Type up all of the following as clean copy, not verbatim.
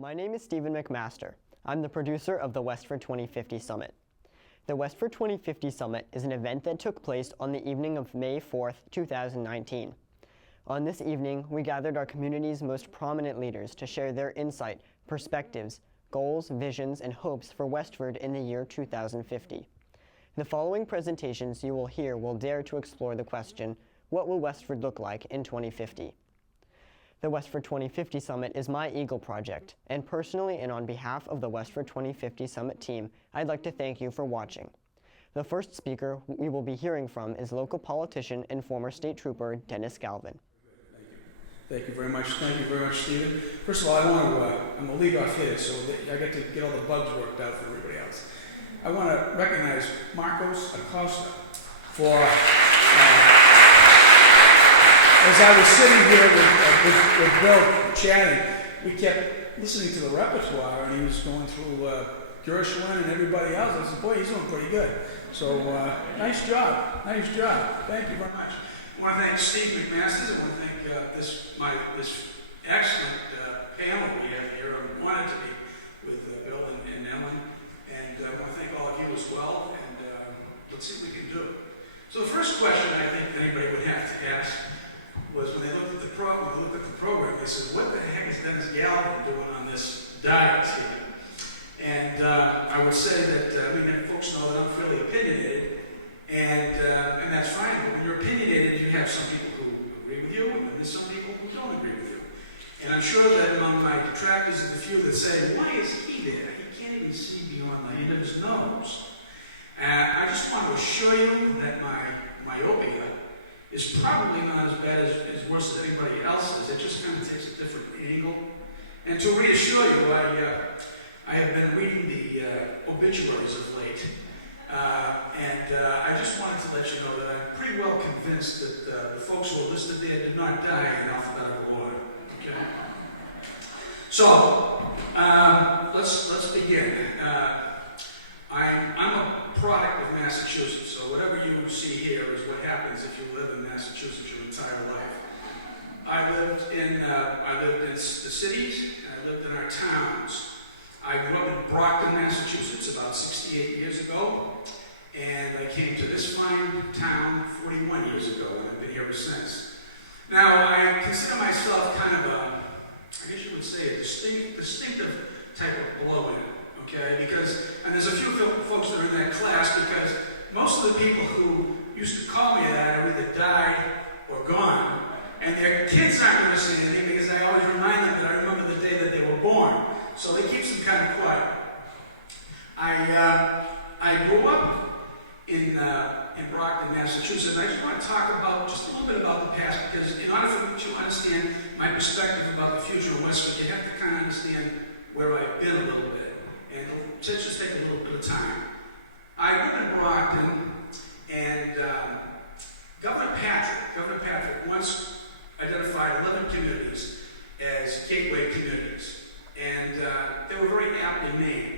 My name is Steven MacMaster. I'm the producer of the Westford 2050 Summit. The Westford 2050 Summit is an event that took place on the evening of May 4th, 2019. On this evening, we gathered our community's most prominent leaders to share their insight, perspectives, goals, visions, and hopes for Westford in the year 2050. The following presentations you will hear will dare to explore the question, what will Westford look like in 2050? The Westford 2050 Summit is my Eagle project, and personally and on behalf of the Westford 2050 Summit team, I'd like to thank you for watching. The first speaker we will be hearing from is local politician and former state trooper Dennis Galvin. Thank you very much. Thank you very much, Steven. First of all, I'm a lead-off hitter, so I get to get all the bugs worked out for everybody else. I want to recognize Marcos Acosta for, as I was sitting here with Bill chatting, we kept listening to the repertoire, and he was going through Gershwin and everybody else. I said, boy, he's doing pretty good. So nice job. Thank you very much. I want to thank Steve MacMaster. I want to thank this excellent panel we have here. I'm honored to be with Bill and Ellen, and I want to thank all of you as well, and let's see what we can do. So the first question I think anybody would have to ask was when they looked at the program, they said, what the heck is Dennis Galvin doing on this diet here? And I would say that, folks know that I'm fairly opinionated, and that's fine, but when you're opinionated, you have some people who agree with you, and there's some people who don't agree with you. And I'm sure that among my detractors are the few that say, why is he there? He can't even see beyond the end of his nose. I just want to assure you that my myopia is probably not as bad as worse as anybody else's. It just kind of takes a different angle. And to reassure you, I have been reading the obituaries of late. I just wanted to let you know that I'm pretty well convinced that the folks who are listed there did not die in alphabetical order. Okay? So, let's begin. I'm a product of Massachusetts, so whatever you see here is what happens if you live in Massachusetts your entire life. I lived in the cities, and I lived in our towns. I grew up in Brockton, Massachusetts about 68 years ago, and I came to this fine town 41 years ago, and I've been here ever since. Now, I consider myself kind of I guess you would say, a distinctive type of blow-in, okay? And there's a few folks that are in that class, because most of the people who used to call me that are either died or gone, and their kids aren't going to say anything because I always remind them that I remember the day that they were born. So they keep them kind of quiet. I grew up in Brockton, Massachusetts, and I just want to talk about just a little bit about the past, because in order for you to understand my perspective about the future of Westford, you have to kind of understand where I've been a little bit. And it'll just take a little bit of time. I live in Brockton, and Governor Patrick once identified 11 communities as gateway communities. And they were very aptly named.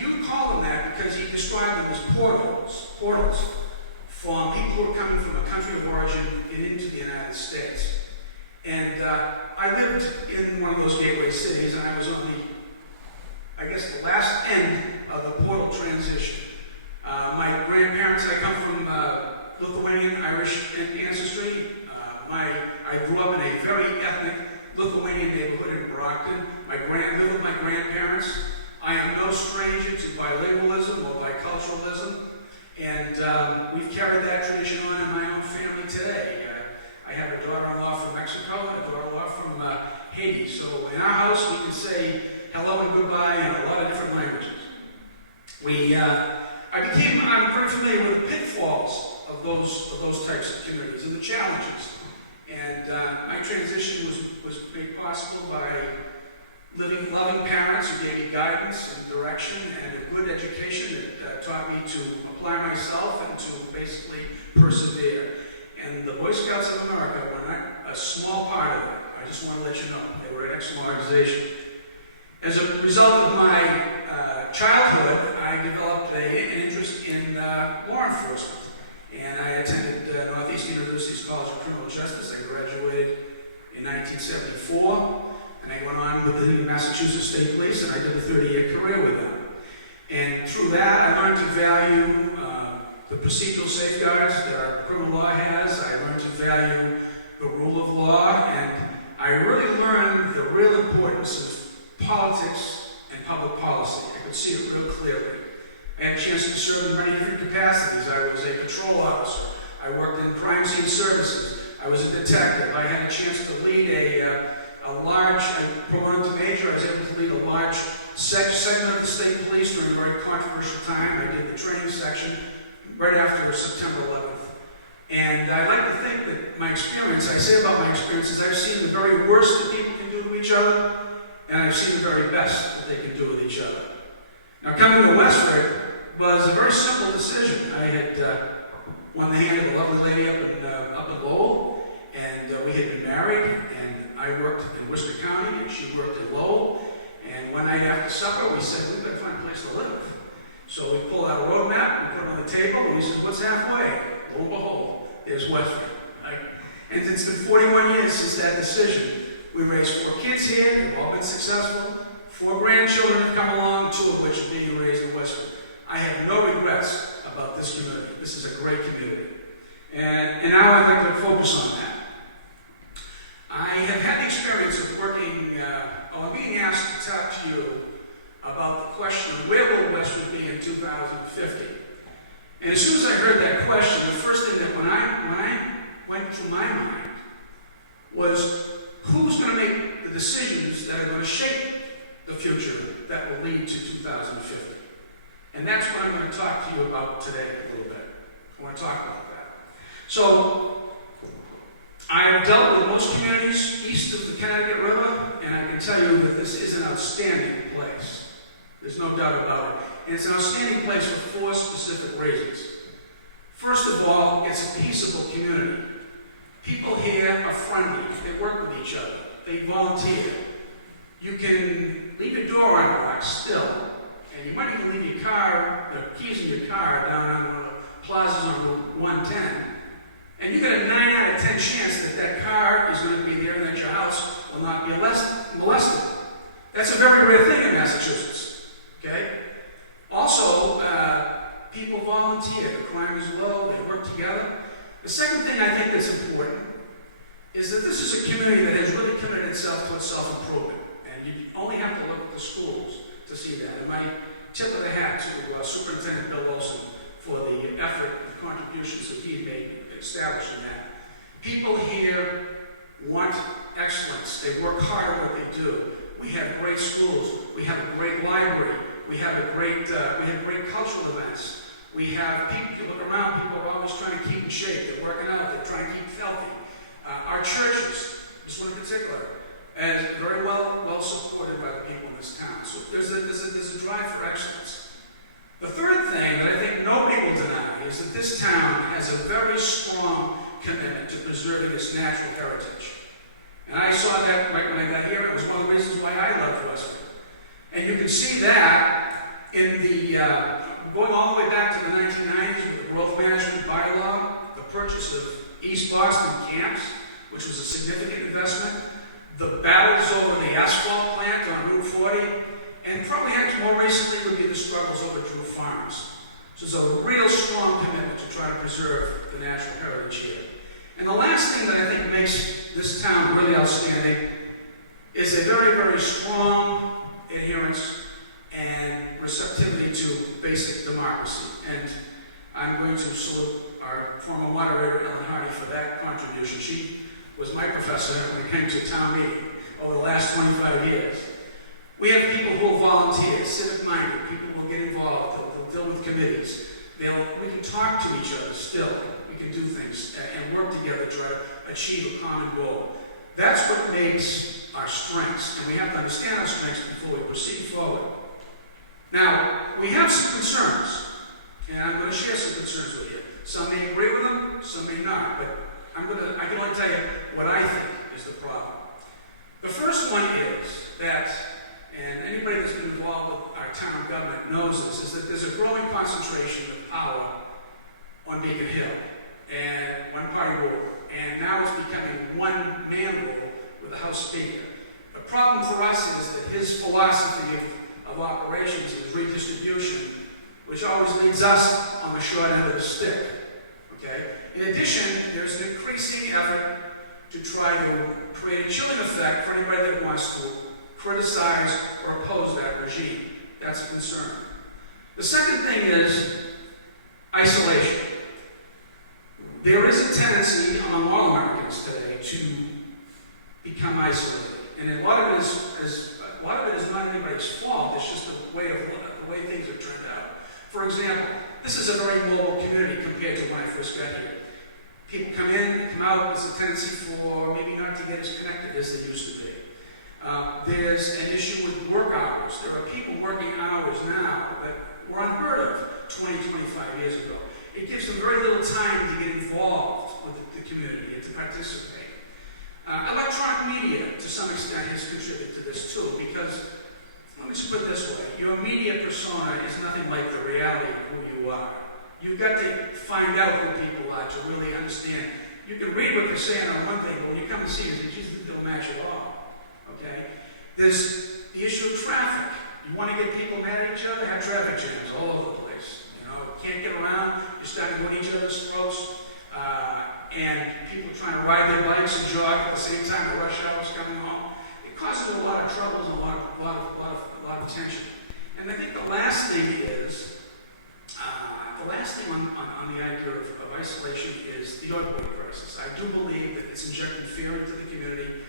You call them that because he described them as portals for people who are coming from a country of origin and into the United States. And I lived in one of those gateway cities, and I was on the last end of the portal transition. My grandparents, I come from Lithuanian, Irish ancestry. I grew up in a very ethnic Lithuanian neighborhood in Brockton. Lived with my grandparents. I am no stranger to bilingualism or biculturalism, and we've carried that tradition on in my own family today. I have a daughter-in-law from Mexico and a daughter-in-law from Haiti. So in our house, we can say hello and goodbye in a lot of different languages. I'm very familiar with the pitfalls of those types of communities and the challenges. And my transition was made possible by loving parents who gave me guidance and direction, and a good education that taught me to apply myself and to basically persevere. And the Boy Scouts of America were not a small part of it. I just want to let you know. They were an excellent organization. As a result of my childhood, I developed an interest in law enforcement. And I attended Northeastern University's College of Criminal Justice. I graduated in 1974, and I and went on with the Massachusetts State Police, and I did a 30-year career with them. And through that, I learned to value the procedural safeguards that our criminal law has. I learned to value the rule of law, and I really learned the real importance of politics and public policy. I could see it real clearly. I had a chance to serve in many different capacities. I was a patrol officer. I worked in crime scene services. I was a detective. I had a chance to lead a large, I promoted to major, I was able to lead a large segment of the state police during a very controversial time. I did the training section right after September 11th. And I like to think that my experience, I say about my experience, is I've seen the very worst that people can do to each other, and I've seen the very best that they can do with each other. Now, coming to Westford was a very simple decision. I had won the hand of a lovely lady up in Lowell, and we had been married, and I worked in Worcester County, and she worked in Lowell. And one night after supper, we said, we've got to find a place to live. So we pulled out a road map, we put it on the table, and we said, what's halfway? Lo and behold, there's Westford. Right? And it's been 41 years since that decision. We raised 4 kids here, they've all been successful. 4 grandchildren have come along, 2 of which are being raised in Westford. I have no regrets about this community. This is a great community. And now I'd like to focus on that. I have had the experience of working, being asked to talk to you about the question of where will Westford be in 2050? And as soon as I heard that question, the first thing that when I went through my mind was who's going to make the decisions that are going to shape the future that will lead to 2050? And that's what I'm going to talk to you about today a little bit. I want to talk about that. So, I have dealt with most communities east of the Connecticut River, and I can tell you that this is an outstanding place. There's no doubt about it. And it's an outstanding place for 4 specific reasons. First of all, it's a peaceable community. People here are friendly. They work with each other. They volunteer. You can leave your door unlocked still, and you might even leave your car, the keys in your car, down on one of the plazas on Route 110. And you got a 9 out of 10 chance that that car is going to be there and that your house will not be molested. That's a very rare thing in Massachusetts. Okay? Also, people volunteer. The crime is low. They work together. The second thing I think that's important is that this is a community that has really committed itself to its self-improvement. And you only have to look at the schools to see that. And my tip of the hat to Superintendent Bill Olsen for the effort, the contributions that he made establishing that. People here want excellence. They work hard at what they do. We have great schools. We have a great library. We have great cultural events. We have people, you look around, people are always trying to keep in shape. They're working out. They're trying to keep healthy. Our churches, this one in particular, is very well supported by the people in this town. So there's a drive for excellence. The third thing that I think nobody will deny is that this town has a very strong commitment to preserving its natural heritage. And I saw that right when I got here. It was one of the reasons why I loved Westford. And you can see that in the, going all the way back to the 1990s with the growth management bylaw, the purchase of East Boston camps, which was a significant investment, the battles over the asphalt plant on Route 40, and probably actually more recently would be the struggles over Drew Farms. So there's a real strong commitment to try to preserve the natural heritage here. And the last thing that I think makes this town really outstanding is a very, very strong adherence and receptivity to basic democracy. And I'm going to salute our former moderator, Ellen Harde, for that contribution. She was my professor when it came to town meeting over the last 25 years. We have people who will volunteer, civic-minded, people who will get involved, they'll deal with committees. We can talk to each other still. We can do things and work together to try to achieve a common goal. That's what makes our strengths, and we have to understand our strengths before we proceed forward. Now, we have some concerns, and I'm going to share some concerns with you. Some may agree with them, some may not, but I can only tell you what I think is the problem. The first one is that, and anybody that's been involved with our town government knows this, is that there's a growing concentration of power on Beacon Hill and one party rule. And now it's becoming one man rule with the House Speaker. The The problem for us is that his philosophy of operations is redistribution, which always leaves us on the short end of the stick. Okay? In addition, there's an increasing effort to try to create a chilling effect for anybody that wants to criticize or oppose that regime. That's a concern. The second thing is isolation. There is a tendency among all Americans today to become isolated, and a lot of it is not anybody's fault. It's just the way things have turned out. For example, this is a very mobile community compared to when I first got here. People come in, come out. There's a tendency for maybe not to get as connected as they used to be. There's an issue with work hours. There are people working hours now that were unheard of 20, 25 years ago. It gives them very little time to get involved with the community and to participate. Electronic media, to some extent, has contributed to this too, because, let me just put it this way, your media persona is nothing like the reality of who you are. You've got to find out who people are to really understand. You can read what they're saying on one thing, but when you come to see it, Jesus, don't match at all. Okay? There's the issue of traffic. You want to get people mad at each other? Have traffic jams all over the place. You know, can't get around. You're starting to go each other's throats. And people trying to ride their bikes and jog at the same time the rush hour is coming home. It causes a lot of troubles and a lot of tension. And I think the last thing is, on the idea of isolation is the opioid crisis. I do believe that it's injecting fear into the community,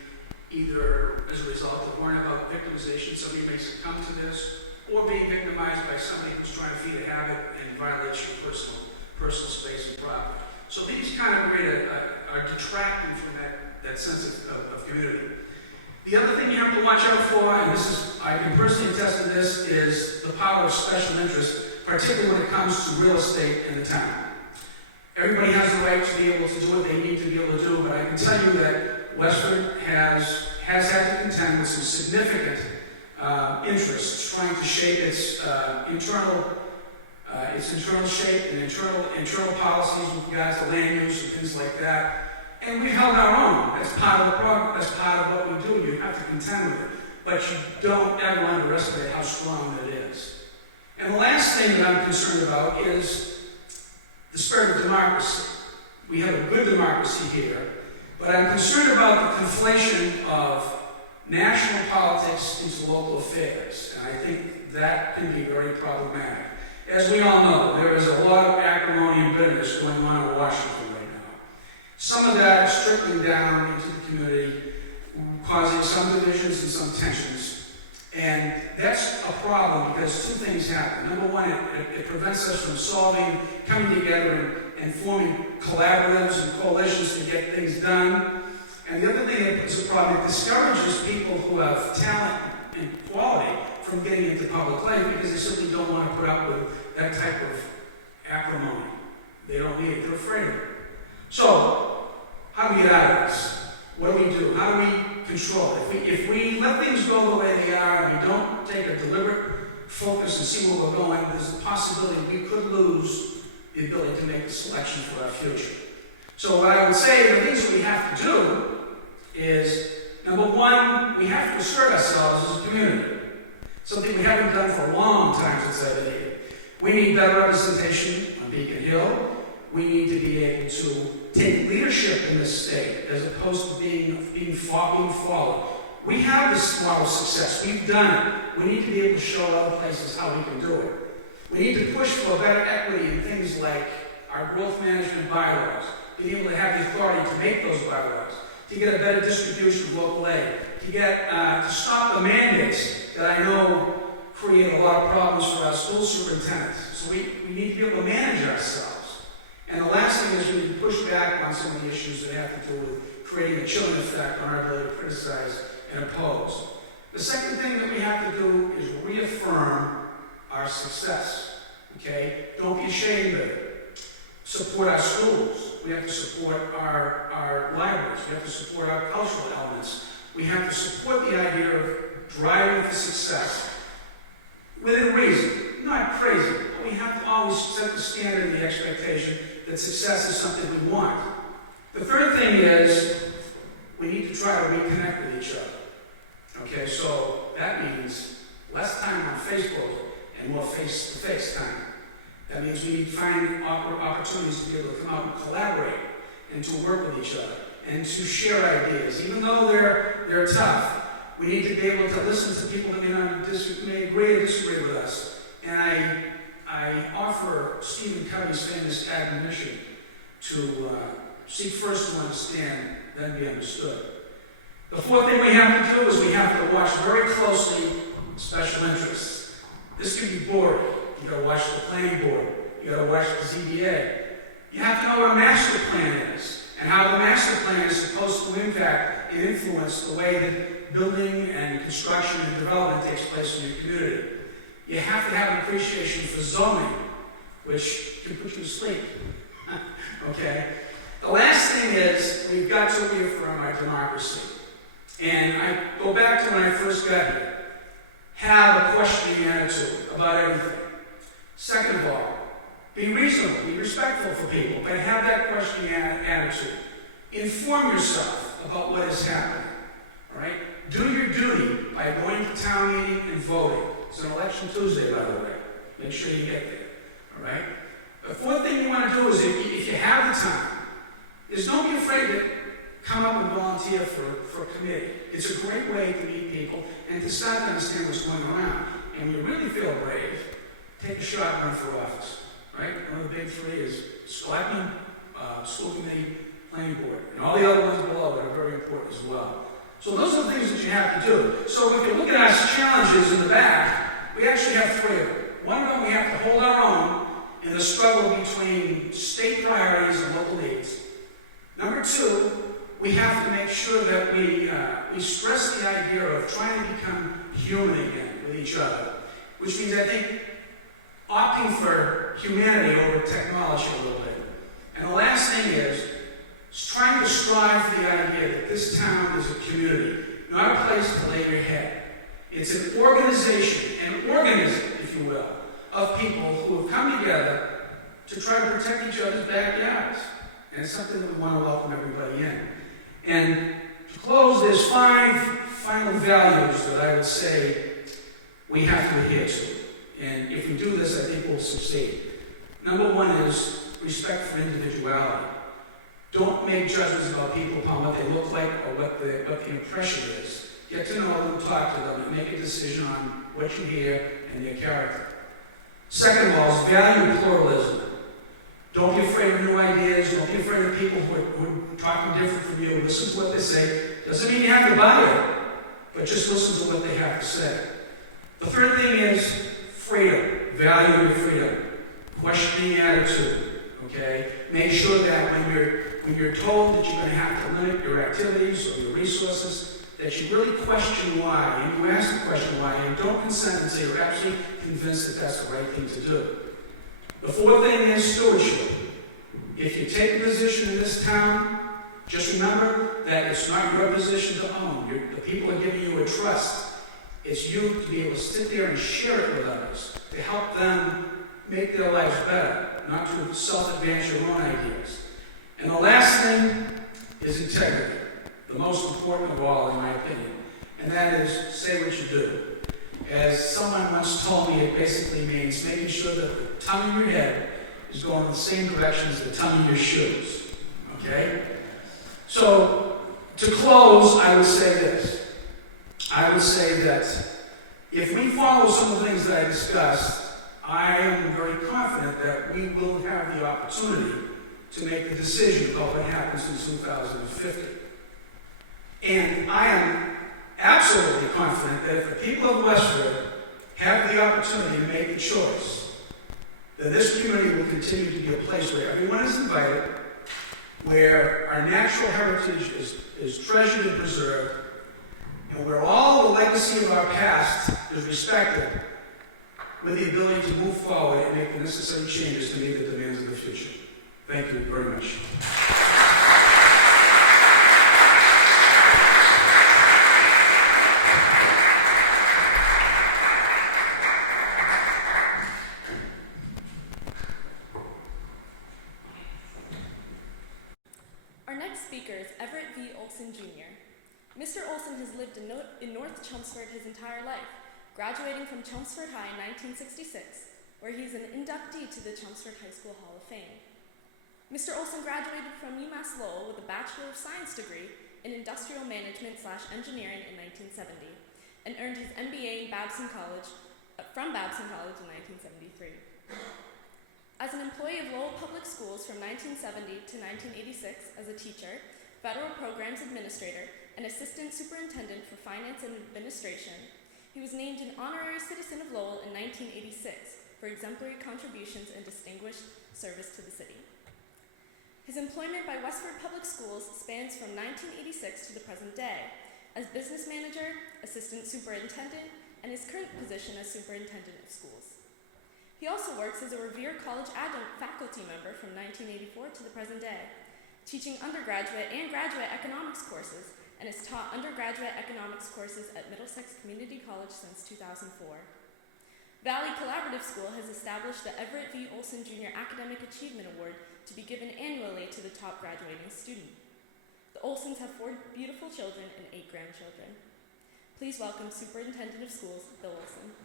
either as a result of worrying about victimization, somebody may succumb to this, or being victimized by somebody who's trying to feed a habit and violation of personal space and property. So these kind of are detracting from that sense of community. The other thing you have to watch out for, and this is, I can personally attest to this, is the power of special interest, particularly when it comes to real estate in the town. Everybody has the right to be able to do what they need to be able to do, but I can tell you that Westford has had to contend with some significant interests trying to shape its internal shape and internal policies with regards to land use and things like that. And we've held our own. That's part of the problem. That's part of what we do. You have to contend with it. But you don't ever underestimate how strong it is. And the last thing that I'm concerned about is the spirit of democracy. We have a good democracy here, but I'm concerned about the conflation of national politics into local affairs. And I think that can be very problematic. As we all know, there is a lot of acrimony and bitterness going on in Washington right now. Some of that is trickling down into the community, causing some divisions and some tensions. And that's a problem because two things happen. Number one, it prevents us from coming together and forming collaboratives and coalitions to get things done. And the other thing that is a problem, it discourages people who have talent and quality from getting into public life because they simply don't want to put up with that type of acrimony. They don't need it. They're afraid of it. So, how do we get out of this? What do? How do we control it? If we let things go the way they are and we don't take a deliberate focus and see where we're going, there's a possibility we could lose the ability to make the selection for our future. So what I would say, the things that we have to do is, number one, we have to assert ourselves as a community. Something we haven't done for a long time since I've been here. We need better representation on Beacon Hill. We need to be able to take leadership in this state as opposed to being followed. We have this model of success. We've done it. We need to be able to show other places how we can do it. We need to push for better equity in things like our growth management bylaws, being able to have the authority to make those bylaws, to get a better distribution of local aid, to stop the mandates that I know create a lot of problems for our school superintendents. So we need to be able to manage ourselves. And the last thing is we need to push back on some of the issues that have to do with creating a chilling effect on our ability to criticize and oppose. The second thing that we have to do is reaffirm our success. Okay? Don't be ashamed of it. Support our schools. We have to support our libraries. We have to support our cultural elements. We have to support the idea of driving for success within reason. Not crazy, but we have to always set the standard and the expectation that success is something we want. The third thing is we need to try to reconnect with each other. Okay? Okay, so that means less time on Facebook and more face-to-face time. That means we need to find opportunities to be able to come out and collaborate and to work with each other and to share ideas. Even though they're tough, we need to be able to listen to people that may agree or disagree with us. And I offer Stephen Covey's famous admonition to seek first to understand, then be understood. The fourth thing we have to do is we have to watch very closely special interests. This can be board. You gotta watch the planning board. You gotta watch the ZBA. You have to know what a master plan is and how the master plan is supposed to impact and influence the way that building and construction and development takes place in your community. You have to have an appreciation for zoning, which can put you to sleep. Okay? The last thing is we've got to reaffirm our democracy. And I go back to when I first got here. Have a questioning attitude about everything. Second of all, be reasonable, be respectful for people, but have that questioning attitude. Inform yourself about what is happening. All right? Do your duty by going to town meeting and voting. It's an election Tuesday, by the way. Make sure you get there. All right? The fourth thing you want to do is, if you have the time, is don't be afraid to come up and volunteer for a committee. It's a great way to meet people and to start to understand what's going around. And when you really feel brave, take a shot and run for office. Right? One of the big three is selectmen, school committee, planning board. And all the other ones below that are very important as well. So those are the things that you have to do. So if you look at our challenges in the back, we actually have three of them. One of them, we have to hold our own in the struggle between state priorities and local needs. Number two, we have to make sure that we stress the idea of trying to become human again with each other, which means, I think, opting for humanity over technology a little bit. And the last thing is trying to strive for the idea that this town is a community, not a place to lay your head. It's an organization, an organism, if you will, of people who have come together to try to protect each other's backyards. And it's something that we want to welcome everybody in. And to close, there's 5 final values that I would say we have to adhere to. And if we do this, I think we'll succeed. Number 1 is respect for individuality. Don't make judgments about people upon what they look like or what the impression is. Get to know them, talk to them, and make a decision on what you hear and their character. Second of all is value pluralism. Don't be afraid of new ideas. Don't be afraid of people who are talking different from you. Listen to what they say. Doesn't mean you have to buy it, but just listen to what they have to say. The third thing is freedom. Value your freedom. Questioning attitude. Okay? Make sure that when you're told that you're going to have to limit your activities or your resources, that you really question why, and you ask the question why, and don't consent until you're absolutely convinced that that's the right thing to do. The fourth thing is stewardship. If you take a position in this town, just remember that it's not your position to own. The people are giving you a trust. It's you to be able to sit there and share it with others, to help them make their lives better, not to self-advance your own ideas. And the last thing is integrity, the most important of all, in my opinion. And that is, say what you do. As someone once told me, it basically means making sure that the tongue in your head is going in the same direction as the tongue in your shoes. Okay? So, to close, I would say this. I would say that if we follow some of the things that I discussed, I am very confident that we will have the opportunity to make the decision about what happens in 2050. And I am absolutely confident that if the people of Westford have the opportunity to make the choice, then this community will continue to be a place where everyone is invited, where our natural heritage is treasured and preserved, and where all the legacy of our past is respected, with the ability to move forward and make the necessary changes to meet the demands of the future. Thank you very much. Our next speaker is Everett V. Olsen Jr. Mr. Olsen has lived in North Chelmsford his entire life, graduating from Chelmsford High in 1966, where he's an inductee to the Chelmsford High School Hall of Fame. Mr. Olsen graduated from UMass Lowell with a Bachelor of Science degree in Industrial Management/Engineering in 1970, and earned his MBA from Babson College in 1973. As an employee of Lowell Public Schools from 1970 to 1986 as a teacher, Federal Programs Administrator, and Assistant Superintendent for Finance and Administration, he was named an Honorary Citizen of Lowell in 1986 for exemplary contributions and distinguished service to the city. His employment by Westford Public Schools spans from 1986 to the present day as Business Manager, Assistant Superintendent, and his current position as Superintendent of Schools. He also works as a Revere College adjunct faculty member from 1984 to the present day, teaching undergraduate and graduate economics courses, and has taught undergraduate economics courses at Middlesex Community College since 2004. Valley Collaborative School has established the Everett V. Olsen Jr. Academic Achievement Award to be given annually to the top graduating student. The Olsens have 4 beautiful children and 8 grandchildren. Please welcome Superintendent of Schools, Bill Olsen.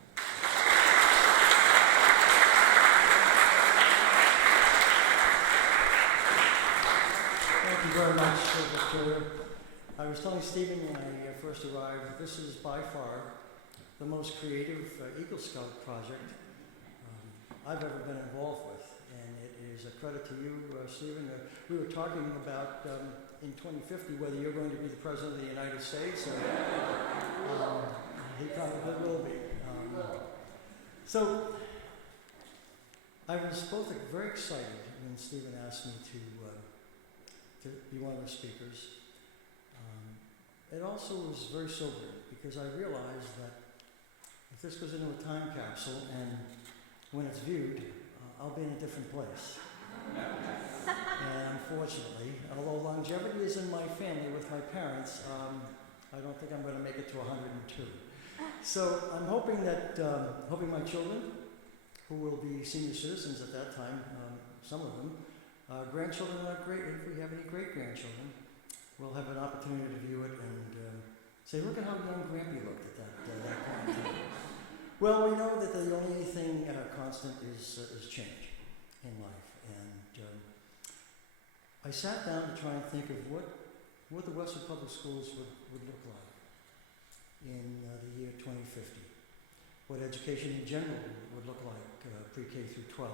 Thank you very much, Victoria. I was telling Stephen when I first arrived, this is by far the most creative Eagle Scout project I've ever been involved with, and it is a credit to you, Stephen. We were talking about in 2050 whether you're going to be the President of the United States, or he probably will be. So I was both very excited when Stephen asked me to be one of the speakers. It also was very sobering because I realized that if this goes into a time capsule and when it's viewed, I'll be in a different place. And unfortunately, although longevity is in my family with my parents, I don't think I'm going to make it to 102. So I'm hoping that, hoping my children, who will be senior citizens at that time, some of them, grandchildren are great. If we have any great-grandchildren, we'll have an opportunity to view it and say, look at how young Grampy looked at that point in time. Well, we know that the only thing constant is change in life. And I sat down to try and think of what the Westford Public Schools would look like in the year 2050. What education in general would look like pre-K through 12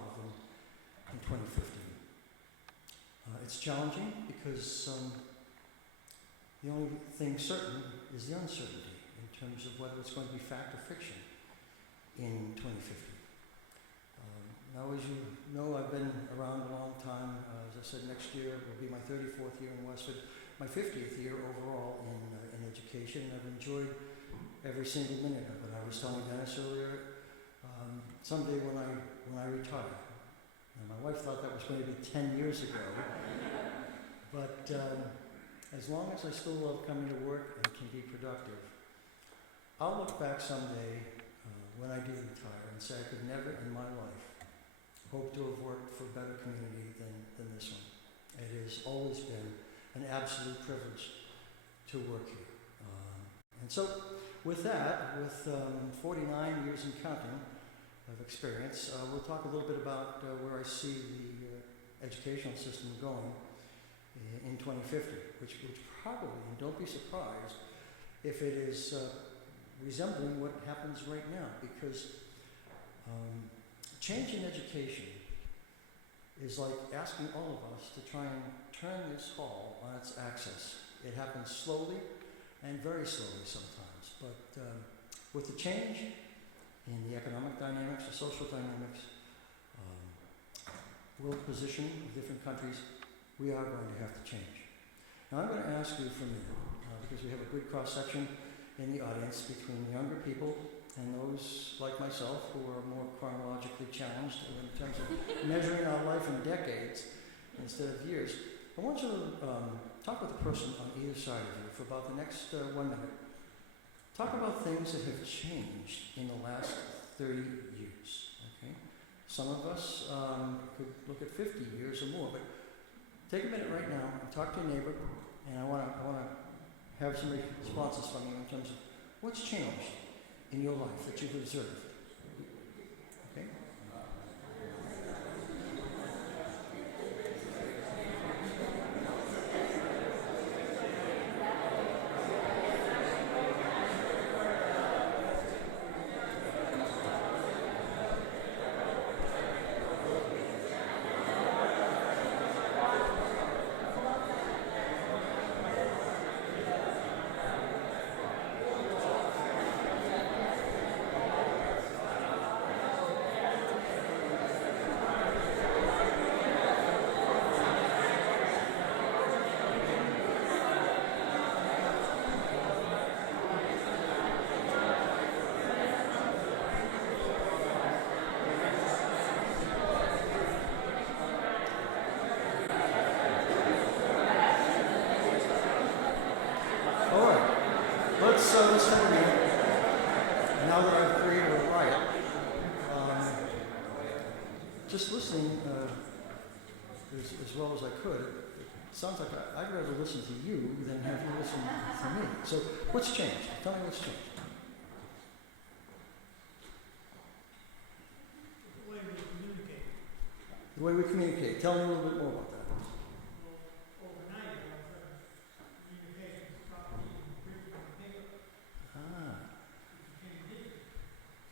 in 2050. It's challenging because the only thing certain is the uncertainty in terms of whether it's going to be fact or fiction in 2050. Now, as you know, I've been around a long time. As I said, next year will be my 34th year in Westford, my 50th year overall in education. I've enjoyed every single minute of it. I was telling Dennis earlier, someday when I retire, and my wife thought that was going to be 10 years ago, but as long as I still love coming to work and can be productive, I'll look back someday when I do retire and say I could never in my life hope to have worked for a better community than this one. It has always been an absolute privilege to work here. And so with that, with 49 years and counting of experience, we'll talk a little bit about where I see the educational system going in 2050, which probably, and don't be surprised if it is resembling what happens right now, because change in education is like asking all of us to try and turn this hall on its axis. It happens slowly and very slowly sometimes, but with the change in the economic dynamics, the social dynamics, world positioning of different countries, we are going to have to change. Now I'm going to ask you for a minute, because we have a good cross-section in the audience between younger people and those like myself who are more chronologically challenged in terms of measuring our life in decades instead of years. I want you to talk with the person on either side of you for about the next 1 minute. Talk about things that have changed in the last 30 years. Okay? Some of us could look at 50 years or more, but take a minute right now and talk to your neighbor, and I want to have some responses from you in terms of what's changed in your life that you've observed. Okay? Let's take a minute. Now that I've created a riot, just listening as well as I could, it sounds like I'd rather listen to you than have you listen to me. So what's changed? Tell me what's changed. The way we communicate. The way we communicate. Tell me a little bit more about that. Overnight, communication stopped being written on paper.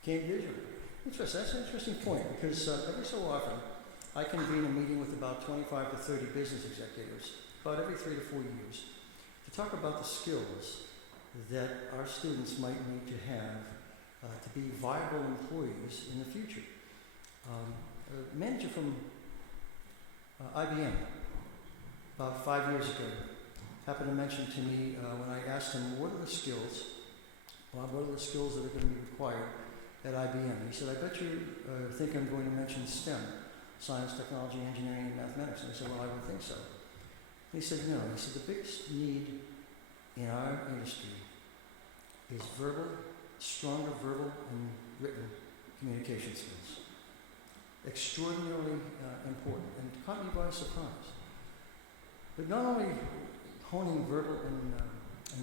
Came digital. Interesting. That's an interesting point because every so often I convene a meeting with about 25 to 30 business executives, about every 3 to 4 years, to talk about the skills that our students might need to have to be viable employees in the future. A manager from IBM about 5 years ago happened to mention to me when I asked him, what are the skills that are going to be required at IBM? He said, I bet you think I'm going to mention STEM, science, technology, engineering, and mathematics. And I said, well, I would think so. He said, no. He said, the biggest need in our industry is stronger verbal and written communication skills. Extraordinarily important and caught me by surprise. But not only honing verbal and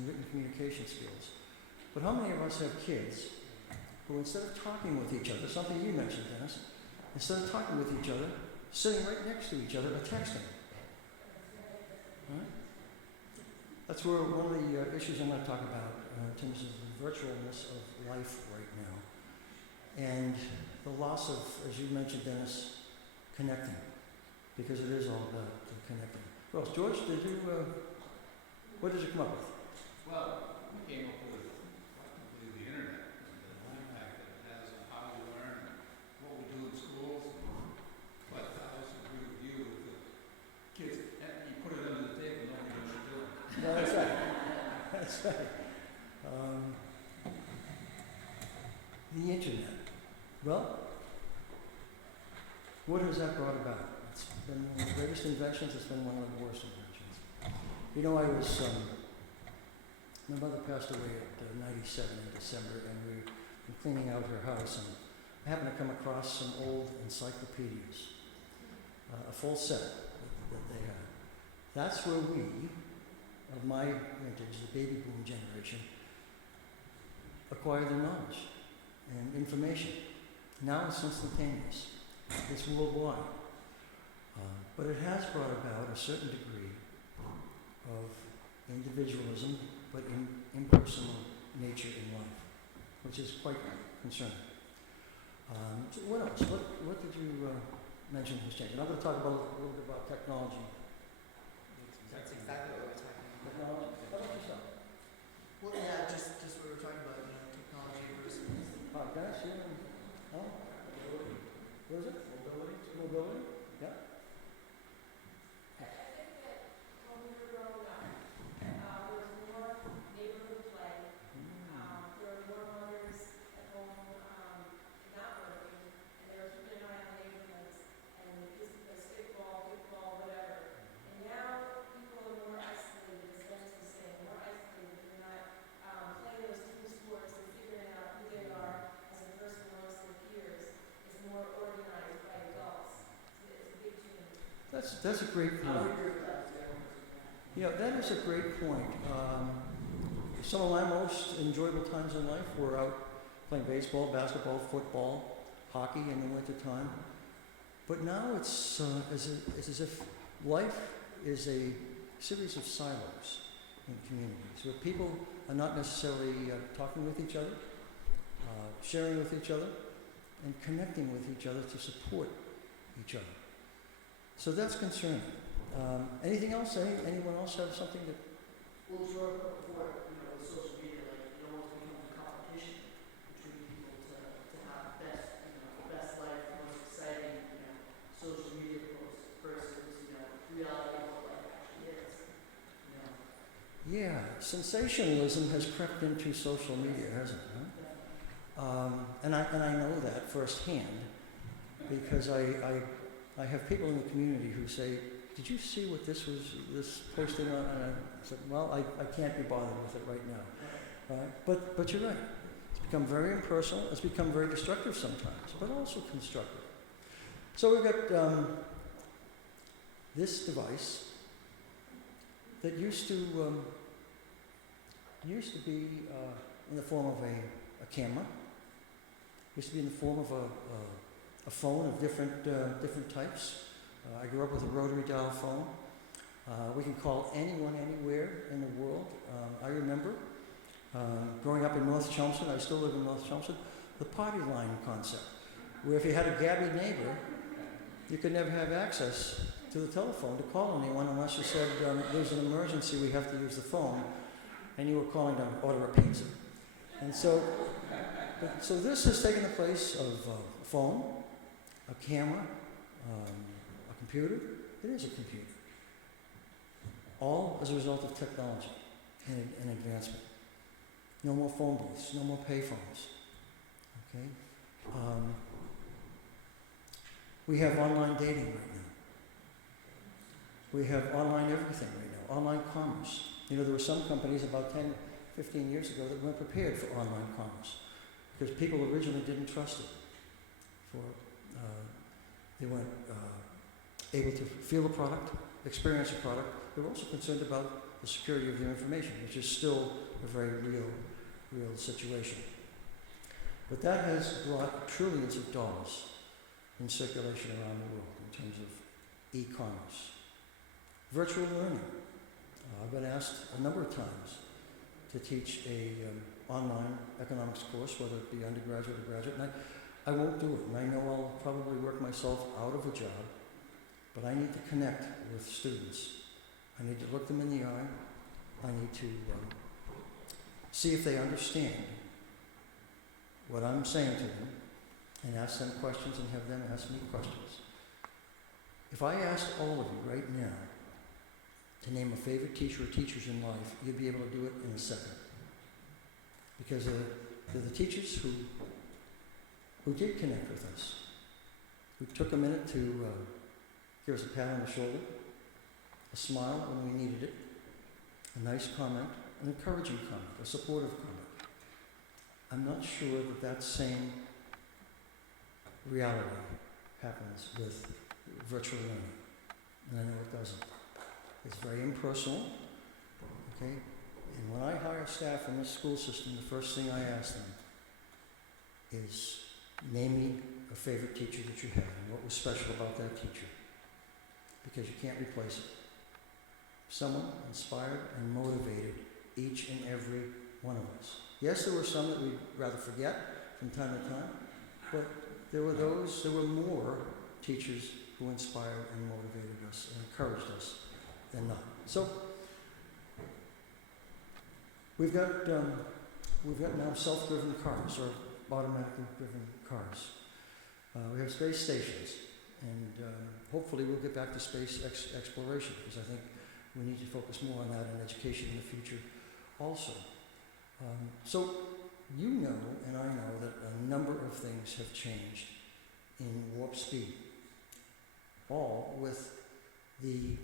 written communication skills, but how many of us have kids who, instead of talking with each other, something you mentioned, Dennis, instead of talking with each other, sitting right next to each other are texting? Right? That's where one of the issues I'm going to talk about in terms of the virtualness of life right now, and the loss of, as you mentioned, Dennis, connecting, because it is all about connecting. Well, George, what did you come up with? Well, we came up with the internet and the impact that it has on how we learn, what we do in schools. But I also agree with you with the kids. You put it under the table, nobody knows what you're doing. No, that's right. That's right. The internet. Well, what has that brought about? It's been one of the greatest inventions. It's been one of the worst inventions. You know, my mother passed away at 97 in December, and we were cleaning out her house, and I happened to come across some old encyclopedias, a full set that they had. That's where we, of my vintage, the baby boom generation, acquired the knowledge and information. Now it's instantaneous. It's worldwide. But it has brought about a certain degree of individualism, but in impersonal nature in life, which is quite concerning. So what else? What did you mention was changing? I'm going to talk about a little bit about technology. That's exactly what we're talking about. Technology? How about yourself? Well, yeah, just what we were talking about, technology versus Dennis, you and, oh? What is it? Mobility. Mobility? Yeah. I think that when we were growing up, there was more neighborhood play. There were more mothers at home not working, and they were keeping an eye on neighborhoods and just a stickball, kickball, whatever. And now people are more isolated, as Dennis was saying, more isolated. They're not playing those team sports and figuring out who they are as a person amongst their peers. It's more organized by adults. So it's a big change. That's a great point. Yeah, that is a great point. some of my most enjoyable times in life were out playing baseball, basketball, football, hockey in the wintertime. But now it's as if life is a series of silos in communities where people are not necessarily talking with each other, sharing with each other, and connecting with each other to support each other. So that's concerning. Anything else? Anyone else have something that? Well, sure, before, with social media, like, it almost becomes a competition between people to have best life, most exciting, social media posts versus, reality of what life actually is, Yeah, sensationalism has crept into social media, hasn't it? Huh? And I know that firsthand because I have people in the community who say, "Did you see what this posting on?" And I said, "Well, I can't be bothered with it right now." Right? But you're right. It's become very impersonal. It's become very destructive sometimes, but also constructive. So we've got this device that used to be in the form of a camera. Used to be in the form of a phone of different types. I grew up with a rotary dial phone. We can call anyone anywhere in the world. I remember growing up in North Chelmsford, I still live in North Chelmsford, the party line concept, where if you had a gabby neighbor, you could never have access to the telephone to call anyone unless you said, there's an emergency, we have to use the phone, and you were calling to order a pizza. And so this has taken the place of a phone, a camera, a computer. It is a computer. All as a result of technology and advancement. No more phone booths, no more payphones. Okay? We have online dating right now. We have online everything right now, online commerce. There were some companies about 10, 15 years ago that weren't prepared for online commerce because people originally didn't trust it. They weren't able to feel the product, experience the product. They were also concerned about the security of their information, which is still a very real situation. But that has brought trillions of dollars in circulation around the world in terms of e-commerce. Virtual learning. I've been asked a number of times to teach a online economics course, whether it be undergraduate or graduate, and I won't do it, and I know I'll probably work myself out of a job, but I need to connect with students. I need to look them in the eye. I need to see if they understand what I'm saying to them and ask them questions and have them ask me questions. If I asked all of you right now to name a favorite teacher or teachers in life, you'd be able to do it in a second. Because they're the teachers who did connect with us, who took a minute to give us a pat on the shoulder, a smile when we needed it, a nice comment, an encouraging comment, a supportive comment. I'm not sure that same reality happens with virtual learning, and I know it doesn't. It's very impersonal, okay? And when I hire staff in this school system, the first thing I ask them is, name me a favorite teacher that you had and what was special about that teacher. Because you can't replace it. Someone inspired and motivated each and every one of us. Yes, there were some that we'd rather forget from time to time, but there were more teachers who inspired and motivated us and encouraged us than not. So we've got now self-driven cars or automatically driven cars. We have space stations, and hopefully we'll get back to space exploration because I think we need to focus more on that in education in the future also. So you know and I know that a number of things have changed in warp speed, all with the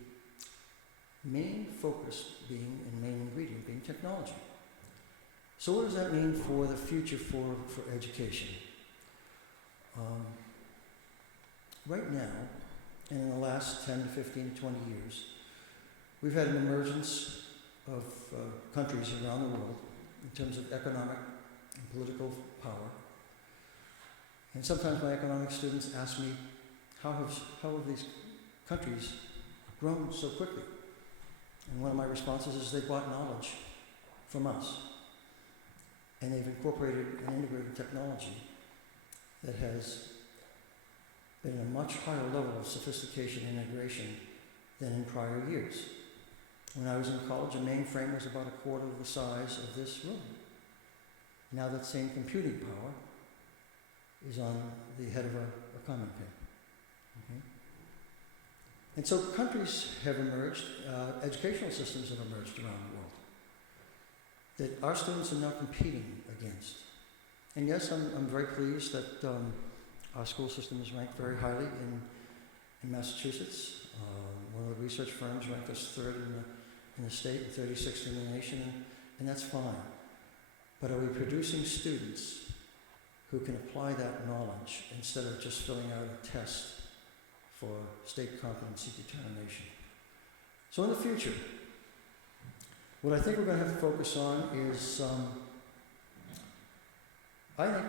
main focus being and main ingredient being technology. So what does that mean for the future for education? Right now, and in the last 10 to 15 to 20 years, we've had an emergence of countries around the world in terms of economic and political power. And sometimes my economics students ask me, how have these countries grown so quickly? And one of my responses is they bought knowledge from us. And they've incorporated and integrated technology that has been a much higher level of sophistication and integration than in prior years. When I was in college, a mainframe was about a quarter of the size of this room. Now that same computing power is on the head of a common pen. Okay? And so countries have emerged, educational systems have emerged around the world that our students are now competing against. And yes, I'm very pleased that our school system is ranked very highly in Massachusetts. One of the research firms ranked us third in the state and 36th in the nation, and that's fine. But are we producing students who can apply that knowledge instead of just filling out a test for state competency determination? So in the future, what I think we're going to have to focus on is, I think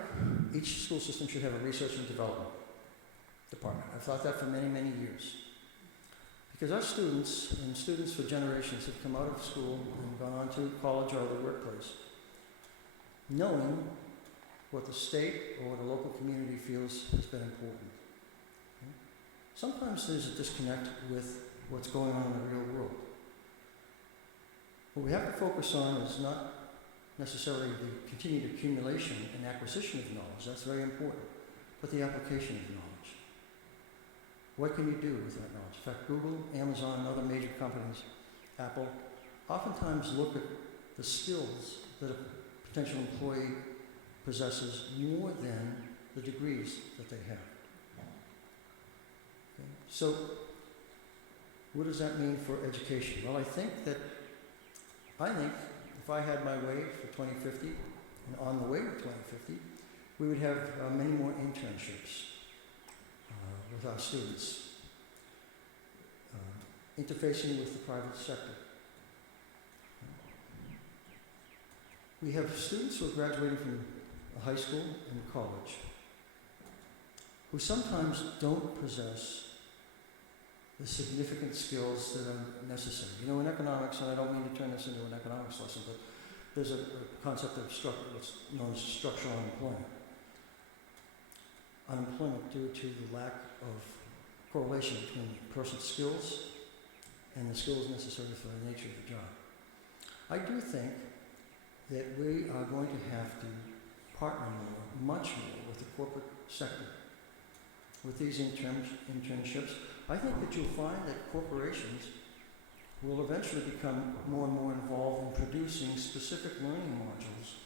each school system should have a research and development department. I've thought that for many, many years. Because our students, and students for generations, have come out of school and gone on to college or the workplace, knowing what the state or the local community feels has been important. Okay? Sometimes there's a disconnect with what's going on in the real world. What we have to focus on is not necessarily the continued accumulation and acquisition of knowledge, that's very important, but the application of knowledge. What can you do with that knowledge? In fact, Google, Amazon, and other major companies, Apple, oftentimes look at the skills that a potential employee possesses more than the degrees that they have. Okay? So, what does that mean for education? Well, I think if I had my way for 2050, and on the way to 2050, we would have many more internships with our students, interfacing with the private sector. We have students who are graduating from high school and college who sometimes don't possess the significant skills that are necessary. You know, in economics, and I don't mean to turn this into an economics lesson, but there's a concept of what's known as structural unemployment. Unemployment due to the lack of correlation between a person's skills and the skills necessary for the nature of the job. I do think that we are going to have to partner more, much more, with the corporate sector with these internships. I think that you'll find that corporations will eventually become more and more involved in producing specific learning modules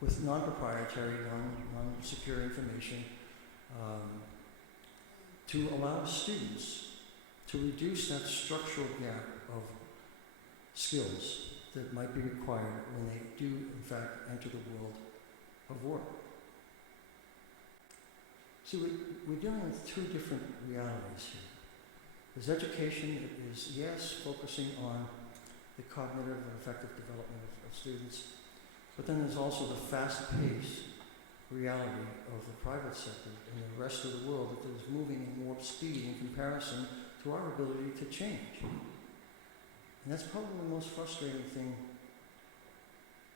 with non-proprietary, non-secure information to allow students to reduce that structural gap of skills that might be required when they do, in fact, enter the world of work. See, we're dealing with two different realities here. There's education that is, yes, focusing on the cognitive and affective development of students, but then there's also the fast-paced reality of the private sector and the rest of the world that is moving in warp speed in comparison to our ability to change. And that's probably the most frustrating thing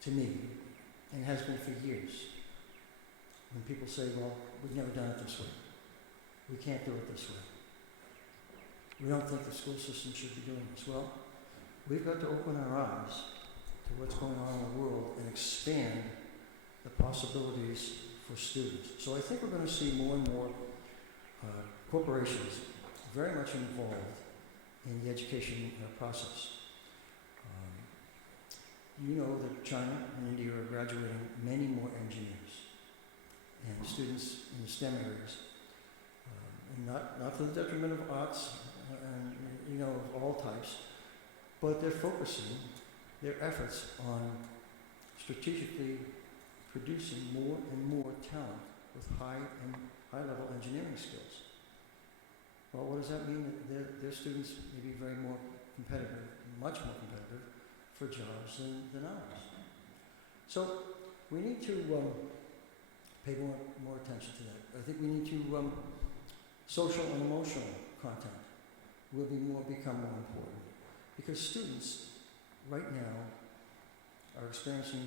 to me, and has been for years. When people say, well, we've never done it this way. We can't do it this way. We don't think the school system should be doing this. Well, we've got to open our eyes to what's going on in the world and expand the possibilities for students. So I think we're going to see more and more corporations very much involved in the education process. You know that China and India are graduating many more engineers and students in the STEM areas, and not to the detriment of arts and of all types, but they're focusing their efforts on strategically producing more and more talent with high-level engineering skills. Well, what does that mean? Their students may be very more competitive, much more competitive, for jobs than ours. So we need to pay more attention to that. I think we need to, social and emotional content will become more important. Because students right now are experiencing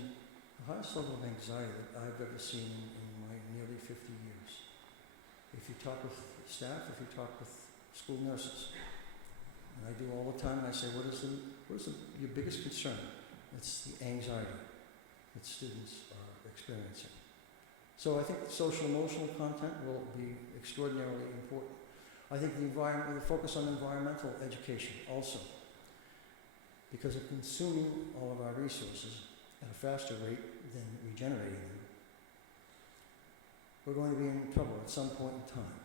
the highest level of anxiety that I've ever seen in my nearly 50 years. If you talk with staff, if you talk with school nurses, and I do all the time, I say, what is your biggest concern? It's the anxiety that students are experiencing. So I think social emotional content will be extraordinarily important. I think the focus on environmental education also, because of consuming all of our resources at a faster rate than regenerating them, we're going to be in trouble at some point in time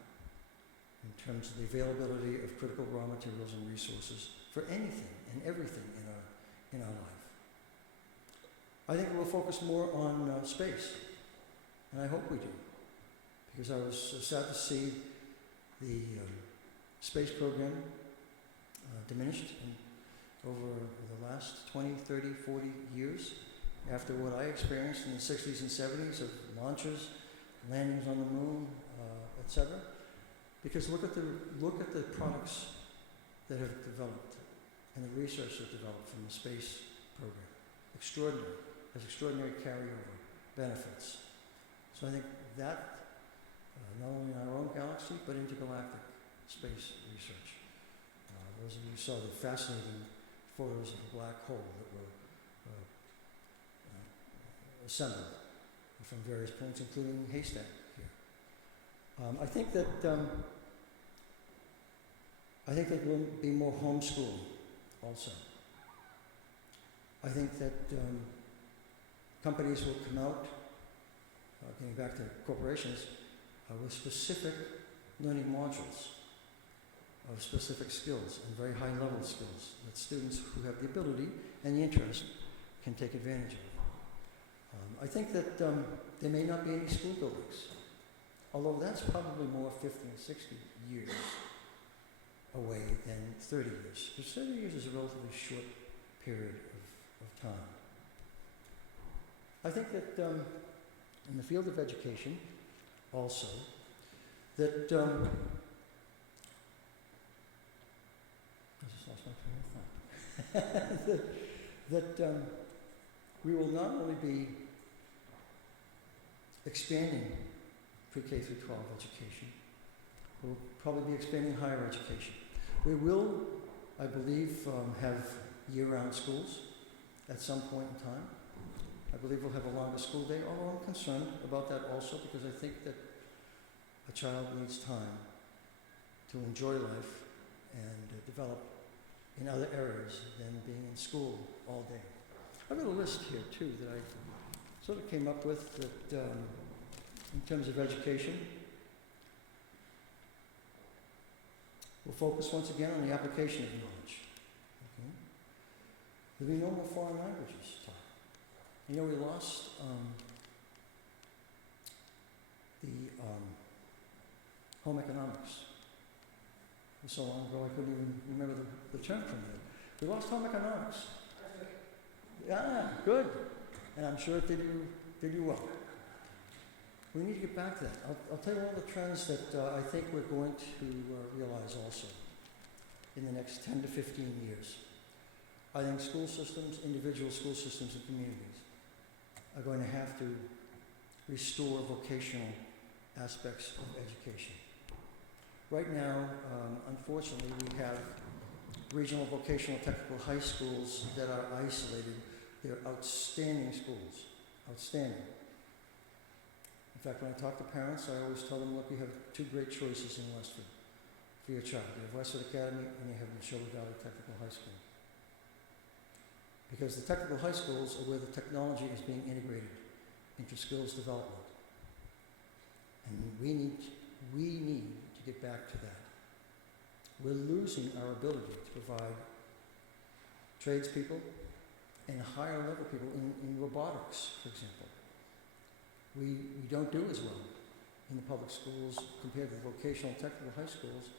in terms of the availability of critical raw materials and resources for anything and everything in our life. I think we'll focus more on space, and I hope we do, because I was sad to see the space program diminished over the last 20, 30, 40 years after what I experienced in the 60s and 70s of launches, landings on the moon, etc. Because look at the products that have developed and the research that developed from the space program. Extraordinary. Has extraordinary carryover benefits. So I think that not only in our own galaxy but intergalactic space research. Those of you who saw the fascinating photos of the black hole that were assembled from various points, including Haystack here. I think that there will be more homeschooling also. I think that companies will come out, getting back to corporations, with specific learning modules of specific skills and very high level skills that students who have the ability and the interest can take advantage of. I think that there may not be any school buildings, although that's probably more 50 and 60 years away than 30 years. Because 30 years is a relatively short period of time. I think that in the field of education also, that I just lost my train of thought. that we will not only be expanding pre-K through 12 education, we'll probably be expanding higher education. We will, I believe, have year-round schools at some point in time. I believe we'll have a longer school day, although I'm concerned about that also because I think that a child needs time to enjoy life and develop in other areas than being in school all day. I've got a list here too that I sort of came up with that in terms of education, we'll focus once again on the application of knowledge. Okay? There'll be no more foreign languages taught. You know, we lost the home economics. It was so long ago I couldn't even remember the term from it. We lost home economics. Yeah, good. And I'm sure it did you well. We need to get back to that. I'll tell you one of the trends that I think we're going to realize also in the next 10 to 15 years. I think school systems, individual school systems and communities are going to have to restore vocational aspects of education. Right now, unfortunately, we have regional vocational technical high schools that are isolated. They're outstanding schools, outstanding. In fact, when I talk to parents, I always tell them, look, you have two great choices in Westford for your child. You have Westford Academy and you have Neshoba Valley Technical High School. Because the technical high schools are where the technology is being integrated into skills development. And we need to get back to that. We're losing our ability to provide tradespeople and higher level people in robotics, for example. We don't do as well in the public schools compared to the vocational technical high schools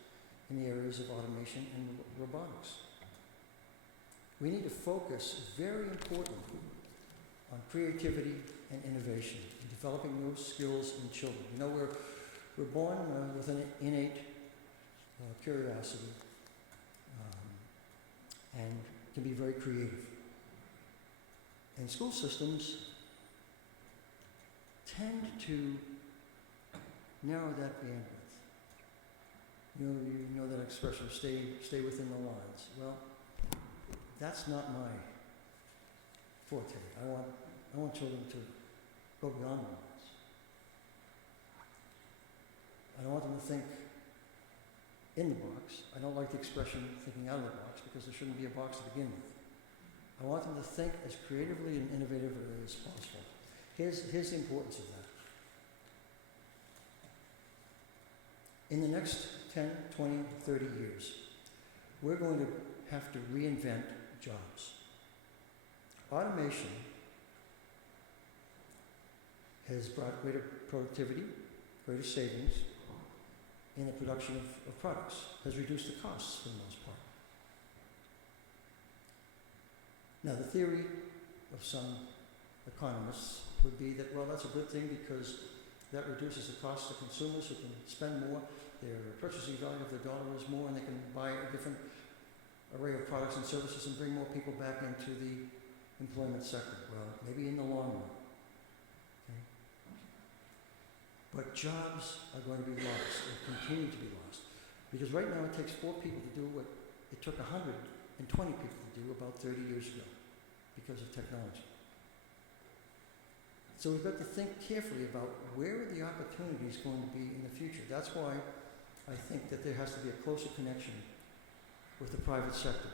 in the areas of automation and robotics. We need to focus, very importantly, on creativity and innovation, and developing those skills in children. You know, we're born with an innate curiosity and can be very creative. And school systems tend to narrow that bandwidth. You know that expression, stay within the lines. Well, that's not my forte. I want children to go beyond the lines. I don't want them to think in the box. I don't like the expression thinking out of the box because there shouldn't be a box to begin with. I want them to think as creatively and innovatively as possible. Here's the importance of that. In the next 10, 20, 30 years, we're going to have to reinvent jobs. Automation has brought greater productivity, greater savings in the production of products, has reduced the costs for the most part. Now, the theory of some economists would be that, well, that's a good thing because that reduces the cost to consumers who can spend more, their purchasing value of their dollar is more, and they can buy a different array of products and services and bring more people back into the employment sector. Well, maybe in the long run. Okay? But jobs are going to be lost and continue to be lost. Because right now it takes 4 people to do what it took 120 people to do about 30 years ago because of technology. So we've got to think carefully about where are the opportunities going to be in the future. That's why I think that there has to be a closer connection with the private sector.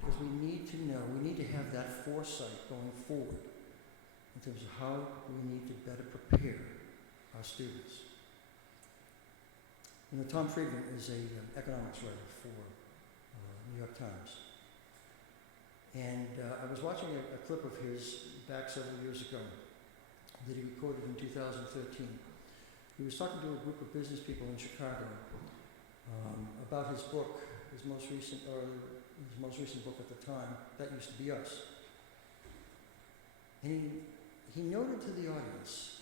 Because we need to know, we need to have that foresight going forward in terms of how we need to better prepare our students. You know, Tom Friedman is an economics writer for New York Times. And I was watching a clip of his back several years ago that he recorded in 2013. He was talking to a group of business people in Chicago about his book, his most recent book at the time, That Used to Be Us. And he noted to the audience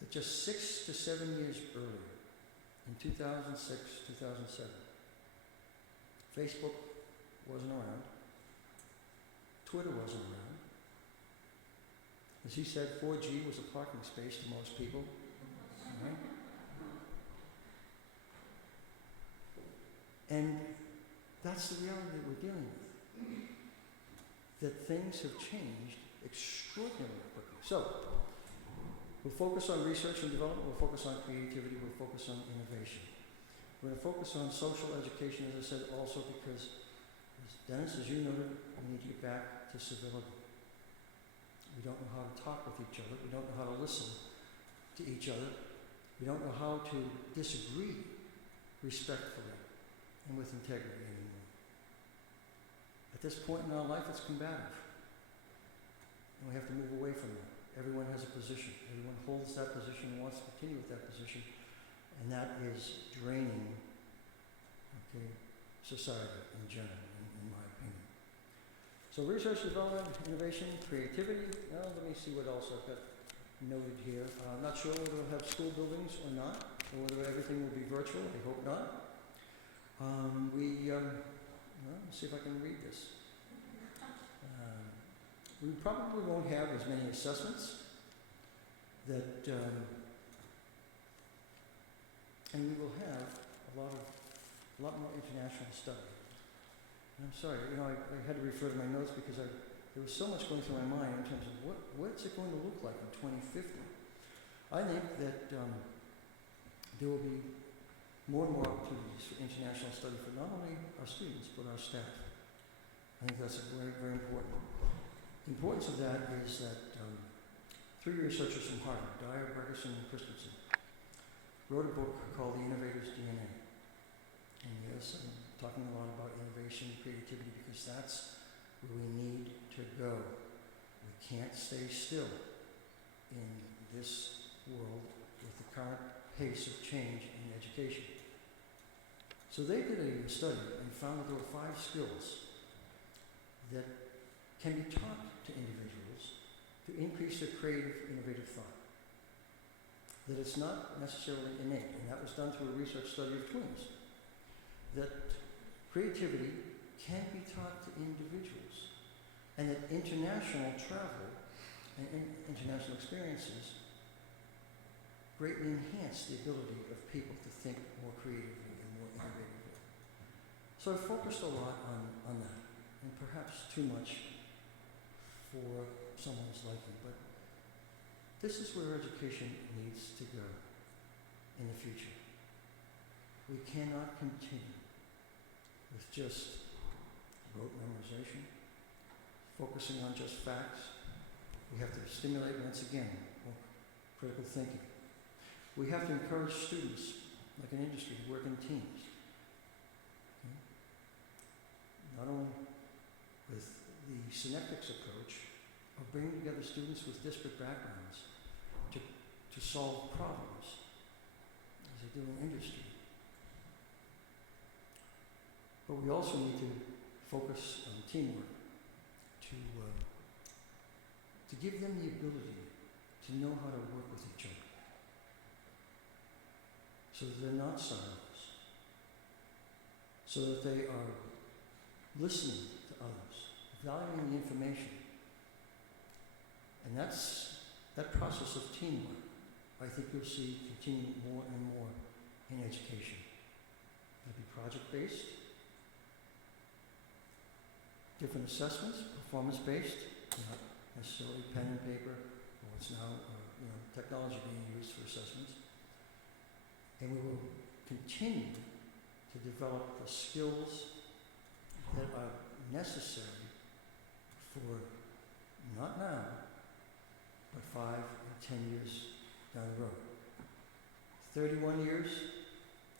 that just 6 to 7 years earlier, in 2006, 2007, Facebook wasn't around, Twitter wasn't around. As he said, 4G was a parking space to most people. Right? And that's the reality that we're dealing with. That things have changed extraordinarily quickly. So, we'll focus on research and development, we'll focus on creativity, we'll focus on innovation. We're going to focus on social education, as I said, also because, Dennis, as you noted, we need to get back to civility. We don't know how to talk with each other. We don't know how to listen to each other. We don't know how to disagree respectfully and with integrity anymore. At this point in our life, it's combative. And we have to move away from that. Everyone has a position. Everyone holds that position and wants to continue with that position. And that is draining, society in general, in my opinion. So research, development, innovation, creativity. Now, let me see what else I've got noted here. I'm not sure whether we'll have school buildings or not, or whether everything will be virtual. I hope not. Let's see if I can read this. We probably won't have as many assessments that, and we will have a lot more international study. And I'm sorry, I had to refer to my notes because there was so much going through my mind in terms of what's it going to look like in 2050. I think that there will be more and more opportunities for international study for not only our students, but our staff. I think that's very, very important. The importance of that is that 3 researchers from Harde, Dyer, Bergerson, and Christensen, wrote a book called The Innovator's DNA. And yes, I'm talking a lot about innovation and creativity because that's where we need to go. We can't stay still in this world with the current pace of change in education. So they did a study and found that there were 5 skills that can be taught to individuals increase their creative, innovative thought. That it's not necessarily innate, and that was done through a research study of twins. That creativity can be taught to individuals, and that international travel and international experiences greatly enhance the ability of people to think more creatively and more innovatively. So I focused a lot on that, and perhaps too much for someone's liking, but this is where education needs to go in the future. We cannot continue with just rote memorization, focusing on just facts. We have to stimulate, once again, more critical thinking. We have to encourage students, like an industry, to work in teams. Okay? Not only with the synaptics approach of bringing together students with disparate backgrounds to solve problems, as they do in industry. But we also need to focus on teamwork, to give them the ability to know how to work with each other, so that they're not silos, so that they are listening to others, valuing the information. And that process of teamwork, I think you'll see continue more and more in education. It'll be project-based, different assessments, performance-based, not necessarily pen and paper, or it's now technology being used for assessments. And we will continue to develop the skills that are necessary for, not now, but 5 and 10 years down the road. 31 years,